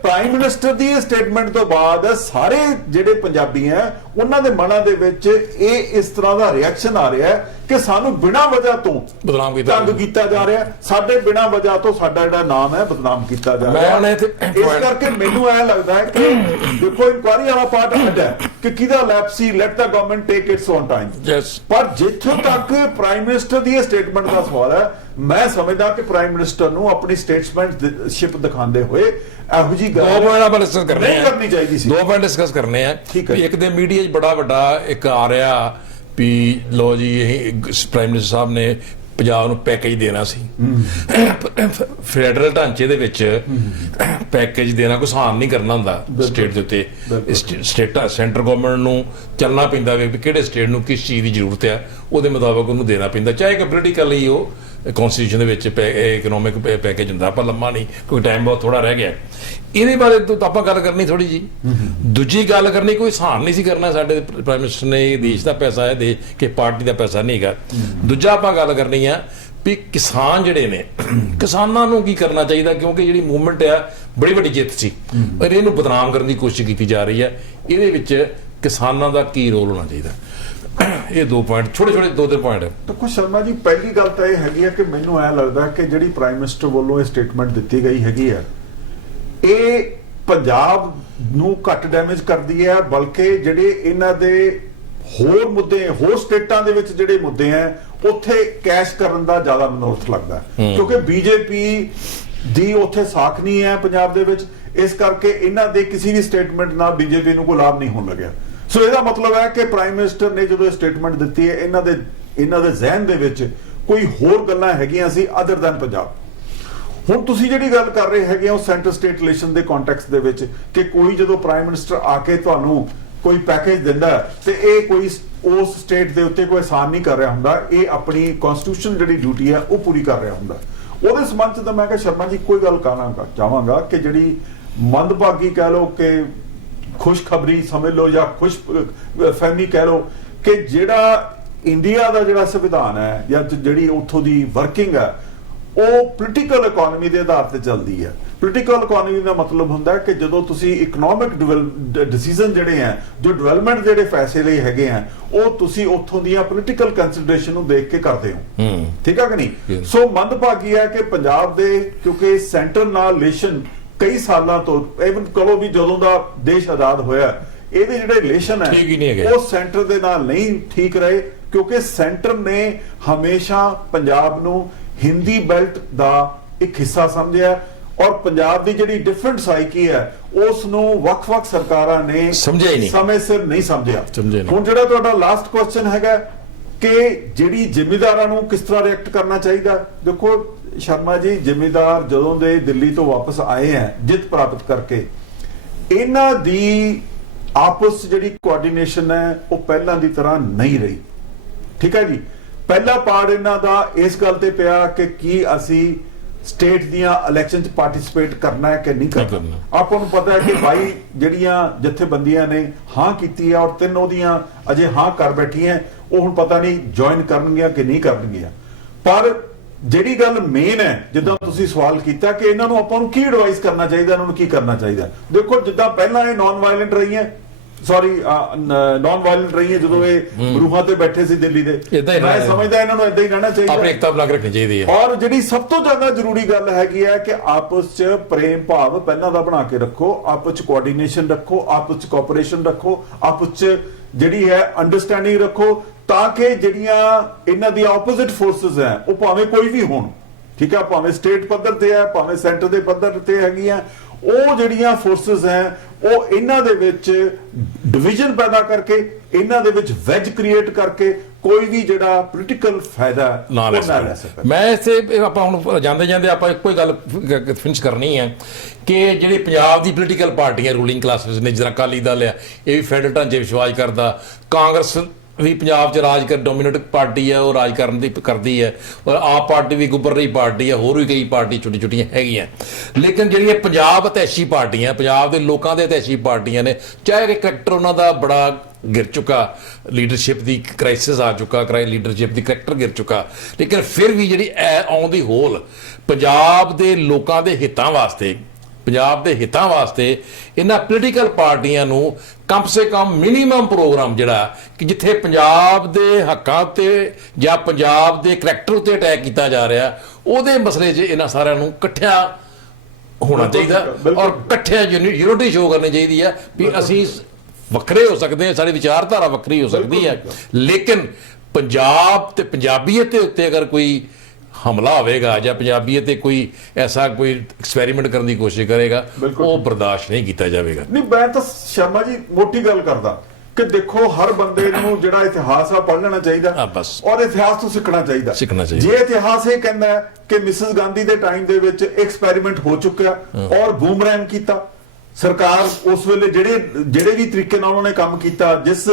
ਪ੍ਰਾਈਮ ਮਿਨਿਸਟਰ ਦੀ ਸਟੇਟਮੈਂਟ ਤੋਂ ਬਾਅਦ ਸਾਰੇ ਜਿਹੜੇ ਪੰਜਾਬੀ ਆ ਉਹਨਾਂ ਦੇ ਮਨਾਂ ਦੇ ਵਿੱਚ ਇਹ ਇਸ ਤਰ੍ਹਾਂ ਦਾ ਰਿਐਕਸ਼ਨ ਆ ਰਿਹਾ ਹੈ ਕਿ ਸਾਨੂੰ ਬਿਨਾਂ ਵਜ੍ਹਾ ਤੋਂ ਬਦਨਾਮ ਕੀਤਾ ਜਾ ਰਿਹਾ, ਸਾਡੇ ਬਿਨਾਂ ਵਜ੍ਹਾ ਤੋਂ ਸਾਡਾ ਜਿਹੜਾ ਨਾਮ ਹੈ ਬਦਨਾਮ ਕੀਤਾ ਜਾ ਰਿਹਾ। ਇਸ ਕਰਕੇ ਮੈਨੂੰ ਐ ਲੱਗਦਾ ਹੈ ਕਿ ਦੇਖੋ ਇਨਕੁਆਇਰੀ ਵਾਲਾ ਪਾਰਟ ਹੈ ਕਿ ਕਿਹਦਾ lapse C, light the government take it's on time. ਪਰ ਜਿੱਥੋਂ ਤੱਕ ਪ੍ਰਾਈਮ ਮਿਨਿਸਟਰ ਦੀ ਸਟੇਟਮੈਂਟ ਦਾ ਸਵਾਲ ਹੈ, ਮੈਂ ਸਮਝਦਾ ਕਿ ਪ੍ਰਾਈਮ ਮਿਨਿਸਟਰ ਨੂੰ ਆਪਣੀ ਸਟੇਟਮੈਂਟਸ਼ਿਪ ਦਿਖਾਉਂਦੇ ਹੋਏ ਇਹੋ ਜੀ ਗੱਲ ਨਹੀਂ ਕਰਨੀ ਚਾਹੀਦੀ ਸੀ। 2 ਪੁਆਇੰਟ ਡਿਸਕਸ ਕਰਨੇ ਆ। ਇੱਕ ਤੇ ਮੀਡੀਆ 'ਚ ਬੜਾ ਵੱਡਾ ਇੱਕ ਆ ਰਿਹਾ ਵੀ ਲੋ ਜੀ ਇਹ ਪ੍ਰਾਈਮ ਮਿਨਿਸਟਰ ਸਾਹਿਬ ਨੇ ਪੰਜਾਬ ਨੂੰ ਪੈਕੇਜ ਦੇਣਾ ਸੀ। ਫੈਡਰਲ ਢਾਂਚੇ ਦੇ ਵਿੱਚ ਪੈਕੇਜ ਦੇਣਾ ਕੋਈ ਆਸਾਨ ਨਹੀਂ ਕਰਨਾ ਹੁੰਦਾ ਸਟੇਟ ਦੇ ਉੱਤੇ। ਸਟੇਟਾਂ ਸੈਂਟਰ ਗਵਰਨਮੈਂਟ ਨੂੰ ਚੱਲਣਾ ਪੈਂਦਾ ਵੀ ਕਿਹੜੇ ਸਟੇਟ ਨੂੰ ਕਿਸ ਚੀਜ਼ ਦੀ ਜ਼ਰੂਰਤ ਹੈ, ਉਹਦੇ ਮੁਤਾਬਕ ਉਹਨੂੰ ਦੇਣਾ ਪੈਂਦਾ, ਚਾਹੇ ਕਿ ਪੋਲੀਟੀਕਲੀ ਉਹ ਕਨਸਟੀਟਿਊਸ਼ਨ ਦੇ ਵਿੱਚ ਇਕਨੋਮਿਕ ਪੈਕੇਜ ਹੁੰਦਾ, ਪਰ ਲੰਮਾ ਨਹੀਂ ਕਿਉਂਕਿ ਟਾਈਮ ਬਹੁਤ ਥੋੜਾ ਰਹਿ ਗਿਆ। ਇਹਦੇ ਬਾਰੇ ਤਾਂ ਆਪਾਂ ਗੱਲ ਕਰਨੀ ਥੋੜੀ ਜੀ। ਦੂਜੀ ਗੱਲ ਕਰਨੀ ਕੋਈ ਆਸਾਨ ਨਹੀਂ ਸੀ ਕਰਨਾ, ਸਾਡੇ ਪ੍ਰਾਈਮ ਮਿਨਿਸਟਰ ਨੇ ਦੇਸ਼ ਦਾ ਪੈਸਾ ਹੈ, ਦੇਸ਼ ਕਿ ਪਾਰਟੀ ਦਾ ਪੈਸਾ ਨਹੀਂ ਹੈਗਾ। ਦੂਜਾ ਆਪਾਂ ਗੱਲ ਕਰਨੀ ਆ ਵੀ ਕਿਸਾਨ ਜਿਹੜੇ ਨੇ, ਕਿਸਾਨਾਂ ਨੂੰ ਕੀ ਕਰਨਾ ਚਾਹੀਦਾ, ਕਿਉਂਕਿ ਜਿਹੜੀ ਮੂਵਮੈਂਟ ਆ ਬੜੀ ਵੱਡੀ ਜਿੱਤ ਸੀ, ਪਰ ਇਹਨੂੰ ਬਦਨਾਮ ਕਰਨ ਦੀ ਕੋਸ਼ਿਸ਼ ਕੀਤੀ ਜਾ ਰਹੀ ਹੈ। ਇਹਦੇ ਵਿੱਚ ਕਿਸਾਨਾਂ ਦਾ ਕੀ ਰੋਲ ਹੋਣਾ ਚਾਹੀਦਾ? ਇਹ 2 ਪੁਆਇੰਟ ਛੋਟੇ 2-3 ਪੁਆਇੰਟ ਹੈ। ਦੇਖੋ ਸ਼ਰਮਾ ਜੀ, ਪਹਿਲੀ ਗੱਲ ਤਾਂ ਇਹ ਹੈਗੀ ਹੈ ਕਿ ਮੈਨੂੰ ਐ ਲੱਗਦਾ ਕਿ ਜਿਹੜੀ ਪ੍ਰਾਈਮ ਮਿਨਿਸਟਰ ਵੱਲੋਂ ਇਹ ਸਟੇਟਮੈਂਟ ਦਿੱਤੀ ਗਈ ਹੈਗੀ ਹੈ ਇਹ ਪੰਜਾਬ ਨੂੰ ਘੱਟ ਡੈਮੇਜ ਕਰਦੀ ਹੈ, ਬਲਕਿ ਜਿਹੜੇ ਇਹਨਾਂ ਦੇ ਹੋਰ ਮੁੱਦੇ, ਹੋਰ ਸਟੇਟਾਂ ਦੇ ਵਿੱਚ ਜਿਹੜੇ ਮੁੱਦੇ ਆ ਉੱਥੇ ਕੈਸ਼ ਕਰਨ ਦਾ ਜ਼ਿਆਦਾ ਮਨੋਰਥ ਲੱਗਦਾ, ਕਿਉਂਕਿ ਬੀਜੇਪੀ ਦੀ ਉੱਥੇ ਸਾਖ ਨਹੀਂ ਹੈ ਪੰਜਾਬ ਦੇ ਵਿੱਚ। ਇਸ ਕਰਕੇ ਇਹਨਾਂ ਦੇ ਕਿਸੇ ਵੀ ਸਟੇਟਮੈਂਟ ਨਾਲ ਬੀਜੇਪੀ ਨੂੰ ਕੋਈ ਲਾਭ ਨਹੀਂ ਹੋਣ ਲੱਗਿਆ। ਸੋ ਇਹਦਾ ਮਤਲਬ ਹੈ ਕਿ ਪ੍ਰਾਈਮ ਮਿਨਿਸਟਰ ਨੇ ਜਦੋਂ ਇਹ ਸਟੇਟਮੈਂਟ ਦਿੱਤੀ ਹੈ ਇਹਨਾਂ ਦੇ ਜ਼ਿਹਨ ਦੇ ਵਿੱਚ ਕੋਈ ਹੋਰ ਗੱਲਾਂ ਹੈਗੀਆਂ ਸੀ ਅਦਰ ਦੈਨ ਪੰਜਾਬ। ਹੁਣ ਤੁਸੀਂ ਜਿਹੜੀ ਗੱਲ ਕਰ ਰਹੇ ਹੈਗੇ ਹੋ ਸੈਂਟਰ ਸਟੇਟ ਰਿਲੇਸ਼ਨ ਦੇ ਕੰਟੈਕਸਟ ਦੇ ਵਿੱਚ ਕਿ ਕੋਈ ਜਦੋਂ ਪ੍ਰਾਈਮ ਮਿਨਿਸਟਰ ਆ ਕੇ ਤੁਹਾਨੂੰ ਕੋਈ ਪੈਕੇਜ ਦਿੰਦਾ ਤੇ ਇਹ ਕੋਈ ਉਸ ਸਟੇਟ ਦੇ ਉੱਤੇ ਕੋਈ ਆਸਾਨ ਨਹੀਂ ਕਰ ਰਿਹਾ ਹੁੰਦਾ, ਇਹ ਆਪਣੀ ਕਨਸਟੀਟਿਊਸ਼ਨ ਜਿਹੜੀ ਡਿਊਟੀ ਹੈ ਉਹ ਪੂਰੀ ਕਰ ਰਿਹਾ ਹੁੰਦਾ। ਉਹਦੇ ਸੰਬੰਧ ਚ ਤਾਂ ਮੈਂ ਕਿਹਾ ਸ਼ਰਮਾ ਜੀ ਕੋਈ ਗੱਲ ਕਹਿਣਾ ਚਾਹਾਂਗਾ ਕਿ ਜਿਹੜੀ ਮੰਦਭਾਗੀ ਕਹਿ ਲਓ ਕਿ ਖੁਸ਼ਖਬਰੀ ਸਮਝ ਲਓ ਜਾਂ ਖੁਸ਼ ਫਹਿਮੀ ਕਹਿ ਲਓ ਕਿ ਜਿਹੜਾ ਇੰਡੀਆ ਦਾ ਜਿਹੜਾ ਸੰਵਿਧਾਨ ਹੈ ਜਾਂ ਜਿਹੜੀ ਉੱਥੋਂ ਦੀ ਵਰਕਿੰਗ ਹੈ ਉਹ ਪੋਲੀਟੀਕਲ ਇਕਨੋਮੀ ਦੇ ਆਧਾਰ ਤੇ ਚੱਲਦੀ ਹੈ। ਪੋਲੀਟੀਕਲ ਇਕਨੋਮੀ ਦਾ ਮਤਲਬ ਹੁੰਦਾ ਹੈ ਕਿ ਜਦੋਂ ਤੁਸੀਂ ਇਕਨੋਮਿਕ ਡਿਸੀਜਨ ਜਿਹੜੇ ਆ, ਜੋ ਡਿਵੈਲਪਮੈਂਟ ਜਿਹੜੇ ਫੈਸਲੇ ਹੈਗੇ ਆ, ਉਹ ਤੁਸੀਂ ਉੱਥੋਂ ਦੀਆਂ ਪੋਲੀਟੀਕਲ ਕੰਸੀਡਰੇਸ਼ਨ ਨੂੰ ਦੇਖ ਕੇ ਕਰਦੇ ਹੋ, ਠੀਕ ਹੈ ਕਿ ਨਹੀਂ? ਸੋ ਮੰਦਭਾਗੀ ਹੈ ਕਿ ਪੰਜਾਬ ਦੇ, ਕਿਉਂਕਿ ਸੈਂਟਰ ਨਾਲ ਰਿਲੇਸ਼ਨ ਕਈ ਸਾਲਾਂ ਤੋਂ, ਇਵਨ ਕਹੋ ਵੀ ਜਦੋਂ ਦਾ ਦੇਸ਼ ਆਜ਼ਾਦ ਹੋਇਆ, ਇਹਦੇ ਜਿਹੜੇ ਰਿਲੇਸ਼ਨ ਹੈ ਉਹ ਸੈਂਟਰ ਦੇ ਨਾਲ ਨਹੀਂ ਠੀਕ ਰਹੇ, ਕਿਉਂਕਿ ਸੈਂਟਰ ਨੇ ਹਮੇਸ਼ਾ ਪੰਜਾਬ ਨੂੰ ਹਿੰਦੀ ਬੈਲਟ ਦਾ ਇੱਕ ਹਿੱਸਾ ਸਮਝਿਆ ਔਰ ਪੰਜਾਬ ਦੀ ਜਿਹੜੀ ਡਿਫਰੈਂਟ ਸਾਈਕੀ ਹੈ ਉਸ ਨੂੰ ਵੱਖ-ਵੱਖ ਸਰਕਾਰਾਂ ਨੇ ਸਮਝਿਆ ਹੀ ਨਹੀਂ, ਸਮੇਂ ਸਿਰ ਨਹੀਂ ਸਮਝਿਆ। ਹੁਣ ਜਿਹੜਾ ਤੁਹਾਡਾ ਲਾਸਟ ਕੁਐਸਚਨ ਹੈਗਾ ਕਿ ਜਿਹੜੀ ਜ਼ਿੰਮੇਦਾਰਾਂ ਨੂੰ ਕਿਸ ਤਰ੍ਹਾਂ ਰਿਐਕਟ ਕਰਨਾ ਚਾਹੀਦਾ, ਦੇਖੋ ਸ਼ਰਮਾ ਜੀ, ਜ਼ਿੰਮੇਦਾਰ ਜਦੋਂ ਦੇ ਦਿੱਲੀ ਤੋਂ ਵਾਪਸ ਆਏ ਹੈ ਜਿੱਤ ਪ੍ਰਾਪਤ ਕਰਕੇ, ਇਹਨਾਂ ਦੀ ਆਪਸ ਜਿਹੜੀ ਕੋਆਰਡੀਨੇਸ਼ਨ ਹੈ ਉਹ ਪਹਿਲਾਂ ਦੀ ਤਰ੍ਹਾਂ ਨਹੀਂ ਰਹੀ, ਠੀਕ ਹੈ ਜੀ। ਪਹਿਲਾ ਪਾਰਟ ਇਹਨਾਂ ਦਾ ਇਸ ਗੱਲ ਤੇ ਪਿਆ ਕਿ ਕੀ ਅਸੀਂ ਸਟੇਟ ਦੀਆਂ ਇਲੈਕਸ਼ਨ 'ਚ ਪਾਰਟਿਸਿਪੇਟ ਕਰਨਾ ਹੈ ਕਿ ਨਹੀਂ ਕਰਨਾ। ਆਪਾਂ ਨੂੰ ਪਤਾ ਹੈ ਕਿ 22 ਜਿਹੜੀਆਂ ਜਥੇਬੰਦੀਆਂ ਨੇ ਹਾਂ ਕੀਤੀ ਹੈ ਔਰ 3 ਉਹਦੀਆਂ ਅਜੇ ਹਾਂ ਕਰ ਬੈਠੀਆਂ, ਉਹ ਹੁਣ ਪਤਾ ਨਹੀਂ ਜੁਆਇਨ ਕਰਨਗੀਆਂ ਕਿ ਨਹੀਂ ਕਰਨਗੀਆਂ। ਪਰ ਜਿਹੜੀ ਗੱਲ ਮੇਨ ਹੈ, ਜਿੱਦਾਂ ਤੁਸੀਂ ਸਵਾਲ ਕੀਤਾ ਕਿ ਇਹਨਾਂ ਨੂੰ ਆਪਾਂ ਨੂੰ ਕੀ ਐਡਵਾਈਸ ਕਰਨਾ ਚਾਹੀਦਾ, ਇਹਨਾਂ ਨੂੰ ਕੀ ਕਰਨਾ ਚਾਹੀਦਾ, ਦੇਖੋ ਜਿੱਦਾਂ ਪਹਿਲਾਂ ਇਹ ਨਾਨ ਵਾਇਲੈਂਟ ਰਹੀਆਂ, ਨਾਨ ਵਾਇਲੈਂਟ ਰਹੀਆਂ ਜਦੋਂ ਇਹ ਰੂਹਾਂ ਤੇ ਬੈਠੇ ਸੀ ਦਿੱਲੀ ਦੇ, ਮੈਂ ਸਮਝਦਾ ਇਹਨਾਂ ਨੂੰ ਏਦਾਂ ਹੀ ਰਹਿਣਾ ਚਾਹੀਦਾ, ਆਪਣੀ ਏਕਤਾ ਬਣਾ ਕੇ ਰੱਖਣੀ ਚਾਹੀਦੀ ਹੈ। ਔਰ ਜਿਹੜੀ ਸਭ ਤੋਂ ਜ਼ਿਆਦਾ ਜ਼ਰੂਰੀ ਗੱਲ ਹੈਗੀ ਹੈ ਕਿ ਆਪਸ 'ਚ ਪ੍ਰੇਮ ਭਾਵ ਪਹਿਲਾਂ ਦਾ ਬਣਾ ਕੇ ਰੱਖੋ, ਆਪਸ 'ਚ ਕੋਆਰਡੀਨੇਸ਼ਨ ਰੱਖੋ, ਆਪਸ 'ਚ ਕੋਆਪਰੇਸ਼ਨ ਰੱਖੋ, ਆਪਸ 'ਚ ਜਿਹੜੀ ਹੈ ਅੰਡਰਸਟੈਂਡਿੰਗ ਰੱਖੋ, ਤਾਂ ਕਿ ਜਿਹੜੀਆਂ ਇਹਨਾਂ ਦੀਆਂ ਆਪੋਜ਼ਿਟ ਫੋਰਸਸ ਹੈ ਉਹ ਭਾਵੇਂ ਕੋਈ ਵੀ ਹੋਣ, ਠੀਕ ਹੈ, ਭਾਵੇਂ ਸਟੇਟ ਪੱਧਰ ਤੇ ਹੈ, ਭਾਵੇਂ ਸੈਂਟਰ ਦੇ ਪੱਧਰ ਤੇ ਹੈਗੀਆਂ, ਉਹ ਜਿਹੜੀਆਂ ਫੋਰਸਸ ਹੈ ਉਹ ਇਹਨਾਂ ਦੇ ਵਿੱਚ ਡਿਵੀਜ਼ਨ ਪੈਦਾ ਕਰਕੇ, ਇਹਨਾਂ ਦੇ ਵਿੱਚ ਵੈਜ ਕ੍ਰੀਏਟ ਕਰਕੇ ਕੋਈ ਵੀ ਜਿਹੜਾ ਪੋਲੀਟੀਕਲ ਫਾਇਦਾ ਨਾ ਲੈ ਸਕਦਾ। ਮੈਂ ਇਸੇ ਆਪਾਂ ਹੁਣ ਜਾਂਦੇ ਜਾਂਦੇ ਆਪਾਂ ਇੱਕੋ ਹੀ ਗੱਲ ਫਿਨਿਸ਼ ਕਰਨੀ ਹੈ ਕਿ ਜਿਹੜੀ ਪੰਜਾਬ ਦੀ ਪੋਲੀਟੀਕਲ ਪਾਰਟੀਆਂ ਰੂਲਿੰਗ ਕਲਾਸਿਸ ਨੇ, ਜਿਸ ਅਕਾਲੀ ਦਲ ਆ, ਇਹ ਵੀ ਫੈਡਰਲ ਢਾਂਚੇ ਵਿਸ਼ਵਾਸ ਕਰਦਾ, ਕਾਂਗਰਸ ਵੀ ਪੰਜਾਬ 'ਚ ਰਾਜ ਕਰ ਡੋਮੀਨੇਟ ਪਾਰਟੀ ਹੈ, ਉਹ ਰਾਜ ਕਰਨ ਦੀ ਕਰਦੀ ਹੈ, ਔਰ ਆਪ ਪਾਰਟੀ ਵੀ ਗੁੱਬਰ ਰਹੀ ਪਾਰਟੀ ਹੈ, ਹੋਰ ਵੀ ਕਈ ਪਾਰਟੀ ਛੋਟੀ ਛੋਟੀਆਂ ਹੈਗੀਆਂ। ਲੇਕਿਨ ਜਿਹੜੀਆਂ ਪੰਜਾਬ ਅਤੈਸ਼ੀ ਪਾਰਟੀਆਂ, ਪੰਜਾਬ ਦੇ ਲੋਕਾਂ ਦੇ ਅਤੈਸ਼ੀ ਪਾਰਟੀਆਂ ਨੇ, ਚਾਹੇ ਕਰੈਕਟਰ ਉਹਨਾਂ ਦਾ ਬੜਾ ਗਿਰ ਚੁੱਕਾ, ਲੀਡਰਸ਼ਿਪ ਦੀ ਕ੍ਰਾਈਸਿਸ ਆ ਚੁੱਕਾ, ਲੀਡਰਸ਼ਿਪ ਦੀ ਕਰੈਕਟਰ ਗਿਰ ਚੁੱਕਾ, ਲੇਕਿਨ ਫਿਰ ਵੀ ਜਿਹੜੀ ਔਨ ਦੀ ਹੋਲ ਪੰਜਾਬ ਦੇ ਲੋਕਾਂ ਦੇ ਹਿੱਤਾਂ ਵਾਸਤੇ, ਪੰਜਾਬ ਦੇ ਹਿੱਤਾਂ ਵਾਸਤੇ ਇਹਨਾਂ ਪੋਲੀਟੀਕਲ ਪਾਰਟੀਆਂ ਨੂੰ ਕਮ ਸੇ ਕਮ ਮਿਨੀਮਮ ਪ੍ਰੋਗਰਾਮ ਜਿਹੜਾ ਕਿ ਜਿੱਥੇ ਪੰਜਾਬ ਦੇ ਹੱਕਾਂ ਤੇ ਜਾਂ ਪੰਜਾਬ ਦੇ ਕਰੈਕਟਰ ਉੱਤੇ ਅਟੈਕ ਕੀਤਾ ਜਾ ਰਿਹਾ, ਉਹਦੇ ਮਸਲੇ 'ਚ ਇਹਨਾਂ ਸਾਰਿਆਂ ਨੂੰ ਇਕੱਠਿਆਂ ਹੋਣਾ ਚਾਹੀਦਾ ਔਰ ਇਕੱਠਿਆਂ ਯੂਨਿਟੀ ਸ਼ੋ ਕਰਨੀ ਚਾਹੀਦੀ ਹੈ ਵੀ ਅਸੀਂ ਵੱਖਰੇ ਹੋ ਸਕਦੇ ਹਾਂ, ਸਾਡੀ ਵਿਚਾਰਧਾਰਾ ਵੱਖਰੀ ਹੋ ਸਕਦੀ ਹੈ, ਲੇਕਿਨ ਪੰਜਾਬ ਤੇ ਪੰਜਾਬੀਅਤ ਦੇ ਉੱਤੇ ਅਗਰ ਕੋਈ ਹਮਲਾ ਹੋਵੇਗਾ ਜਾਂ ਪੰਜਾਬੀਅਤ ਤੇ ਕੋਈ ਐਸਾ ਕੋਈ ਐਕਸਪੈਰੀਮੈਂਟ ਕਰਨ ਦੀ ਕੋਸ਼ਿਸ਼ ਕਰੇਗਾ, ਉਹ ਬਰਦਾਸ਼ਤ ਨਹੀਂ ਕੀਤਾ ਜਾਵੇਗਾ। ਨਹੀਂ, ਮੈਂ ਤਾਂ ਸ਼ਰਮਾ ਜੀ ਮੋਟੀ ਗੱਲ ਕਰਦਾ ਕਿ ਦੇਖੋ ਹਰ ਬੰਦੇ ਨੂੰ ਜਿਹੜਾ ਇਤਿਹਾਸ ਆ ਪੜ੍ਹ ਲੈਣਾ ਚਾਹੀਦਾ ਔਰ ਇਤਿਹਾਸ ਤੋਂ ਸਿੱਖਣਾ ਚਾਹੀਦਾ। ਜੇ ਇਤਿਹਾਸ ਇਹ ਕਹਿੰਦਾ ਹੈ ਕਿ ਮਿਸਿਸ ਗਾਂਧੀ ਦੇ ਟਾਈਮ ਦੇ ਵਿੱਚ ਐਕਸਪੈਰੀਮੈਂਟ ਹੋ ਚੁੱਕਿਆ ਔਰ ਬੂਮਰੈਂਗ ਕੀਤਾ, ਸਰਕਾਰ ਉਸ ਵੇਲੇ ਜਿਹੜੇ ਵੀ ਤਰੀਕੇ ਨਾਲ ਉਹਨਾਂ ਨੇ ਕੰਮ ਕੀਤਾ, ਜਿਸ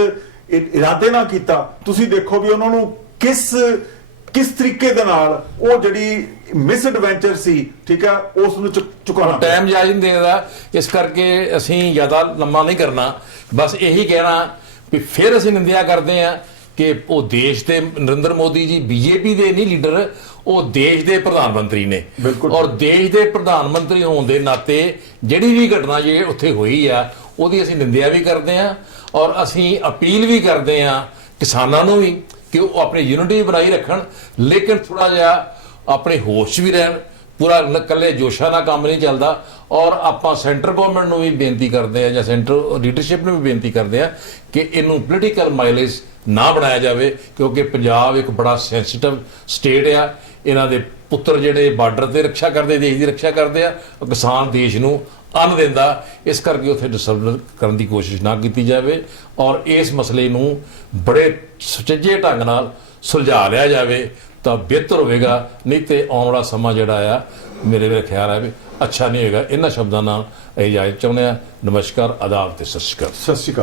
ਇਰਾਦੇ ਨਾਲ ਕੀਤਾ, ਤੁਸੀਂ ਦੇਖੋ ਵੀ ਉਹਨਾਂ ਨੂੰ ਕਿਸ ਤਰੀਕੇ ਦੇ ਨਾਲ ਉਹ ਜਿਹੜੀ ਮਿਸ ਐਡਵੈਂਚਰ ਸੀ, ਠੀਕ ਹੈ, ਉਸ ਨੂੰ ਚੁਕਾਉਣਾ ਟਾਈਮ ਜਾਇਜ਼ ਨਹੀਂ ਦੇਦਾ। ਇਸ ਕਰਕੇ ਅਸੀਂ ਜ਼ਿਆਦਾ ਲੰਮਾ ਨਹੀਂ ਕਰਨਾ, ਬਸ ਇਹੀ ਕਹਿਣਾ ਵੀ ਫਿਰ ਅਸੀਂ ਨਿੰਦਿਆ ਕਰਦੇ ਹਾਂ ਕਿ ਉਹ ਦੇਸ਼ ਦੇ ਨਰਿੰਦਰ ਮੋਦੀ ਜੀ ਬੀਜੇਪੀ ਦੇ ਨਹੀਂ ਲੀਡਰ, ਉਹ ਦੇਸ਼ ਦੇ ਪ੍ਰਧਾਨ ਮੰਤਰੀ ਨੇ ਔਰ ਦੇਸ਼ ਦੇ ਪ੍ਰਧਾਨ ਮੰਤਰੀ ਹੋਣ ਦੇ ਨਾਤੇ ਜਿਹੜੀ ਵੀ ਘਟਨਾ ਜੇ ਉੱਥੇ ਹੋਈ ਆ ਉਹਦੀ ਅਸੀਂ ਨਿੰਦਿਆ ਵੀ ਕਰਦੇ ਹਾਂ ਔਰ ਅਸੀਂ ਅਪੀਲ ਵੀ ਕਰਦੇ ਹਾਂ ਕਿਸਾਨਾਂ ਨੂੰ ਵੀ ਕਿ ਉਹ ਆਪਣੀ ਯੂਨਿਟੀ ਬਣਾਈ ਰੱਖਣ, ਲੇਕਿਨ ਥੋੜਾ ਜਿਹਾ ਆਪਣੇ ਹੋਸ਼ ਵੀ ਰਹਿਣ। ਪੂਰਾ ਇਕੱਲੇ ਜੋਸ਼ਾਂ ਨਾਲ ਕੰਮ ਨਹੀਂ ਚੱਲਦਾ ਔਰ ਆਪਾਂ ਸੈਂਟਰ ਗਵਰਨਮੈਂਟ ਨੂੰ ਵੀ ਬੇਨਤੀ ਕਰਦੇ ਆ ਜਾਂ ਸੈਂਟਰ ਲੀਡਰਸ਼ਿਪ ਨੂੰ ਵੀ ਬੇਨਤੀ ਕਰਦੇ ਆ ਕਿ ਇਹਨੂੰ ਪੋਲੀਟੀਕਲ ਮਾਈਲੇਜ ਨਾ ਬਣਾਇਆ ਜਾਵੇ, ਕਿਉਂਕਿ ਪੰਜਾਬ ਇੱਕ ਬੜਾ ਸੈਂਸਿਟਿਵ ਸਟੇਟ ਆ। ਇਹਨਾਂ ਦੇ ਪੁੱਤਰ ਜਿਹੜੇ ਬਾਰਡਰ ਤੇ ਰੱਖਿਆ ਕਰਦੇ, ਦੇਸ਼ ਦੀ ਰੱਖਿਆ ਕਰਦੇ ਆ, ਕਿਸਾਨ ਦੇਸ਼ ਨੂੰ ਅੰਨ ਦਿੰਦਾ, ਇਸ ਕਰਕੇ ਉੱਥੇ ਡਿਸਟਰਬ ਕਰਨ ਦੀ ਕੋਸ਼ਿਸ਼ ਨਾ ਕੀਤੀ ਜਾਵੇ ਔਰ ਇਸ ਮਸਲੇ ਨੂੰ ਬੜੇ ਸੁਚੱਜੇ ਢੰਗ ਨਾਲ ਸੁਲਝਾ ਲਿਆ ਜਾਵੇ ਤਾਂ ਬਿਹਤਰ ਹੋਵੇਗਾ। ਨਹੀਂ ਤੇ ਆਉਣ ਵਾਲਾ ਸਮਾਂ ਜਿਹੜਾ ਆ ਮੇਰੇ ਖਿਆਲ ਹੈ ਵੀ ਅੱਛਾ ਨਹੀਂ ਹੋਏਗਾ। ਇਹਨਾਂ ਸ਼ਬਦਾਂ ਨਾਲ ਇਜਾਜ਼ਤ ਚਾਹੁੰਦੇ ਆ। ਨਮਸਕਾਰ, ਆਦਾਬ ਤੇ ਸਤਿ ਸ਼੍ਰੀ ਅਕਾਲ। ਸਤਿ ਸ਼੍ਰੀ ਅਕਾਲ।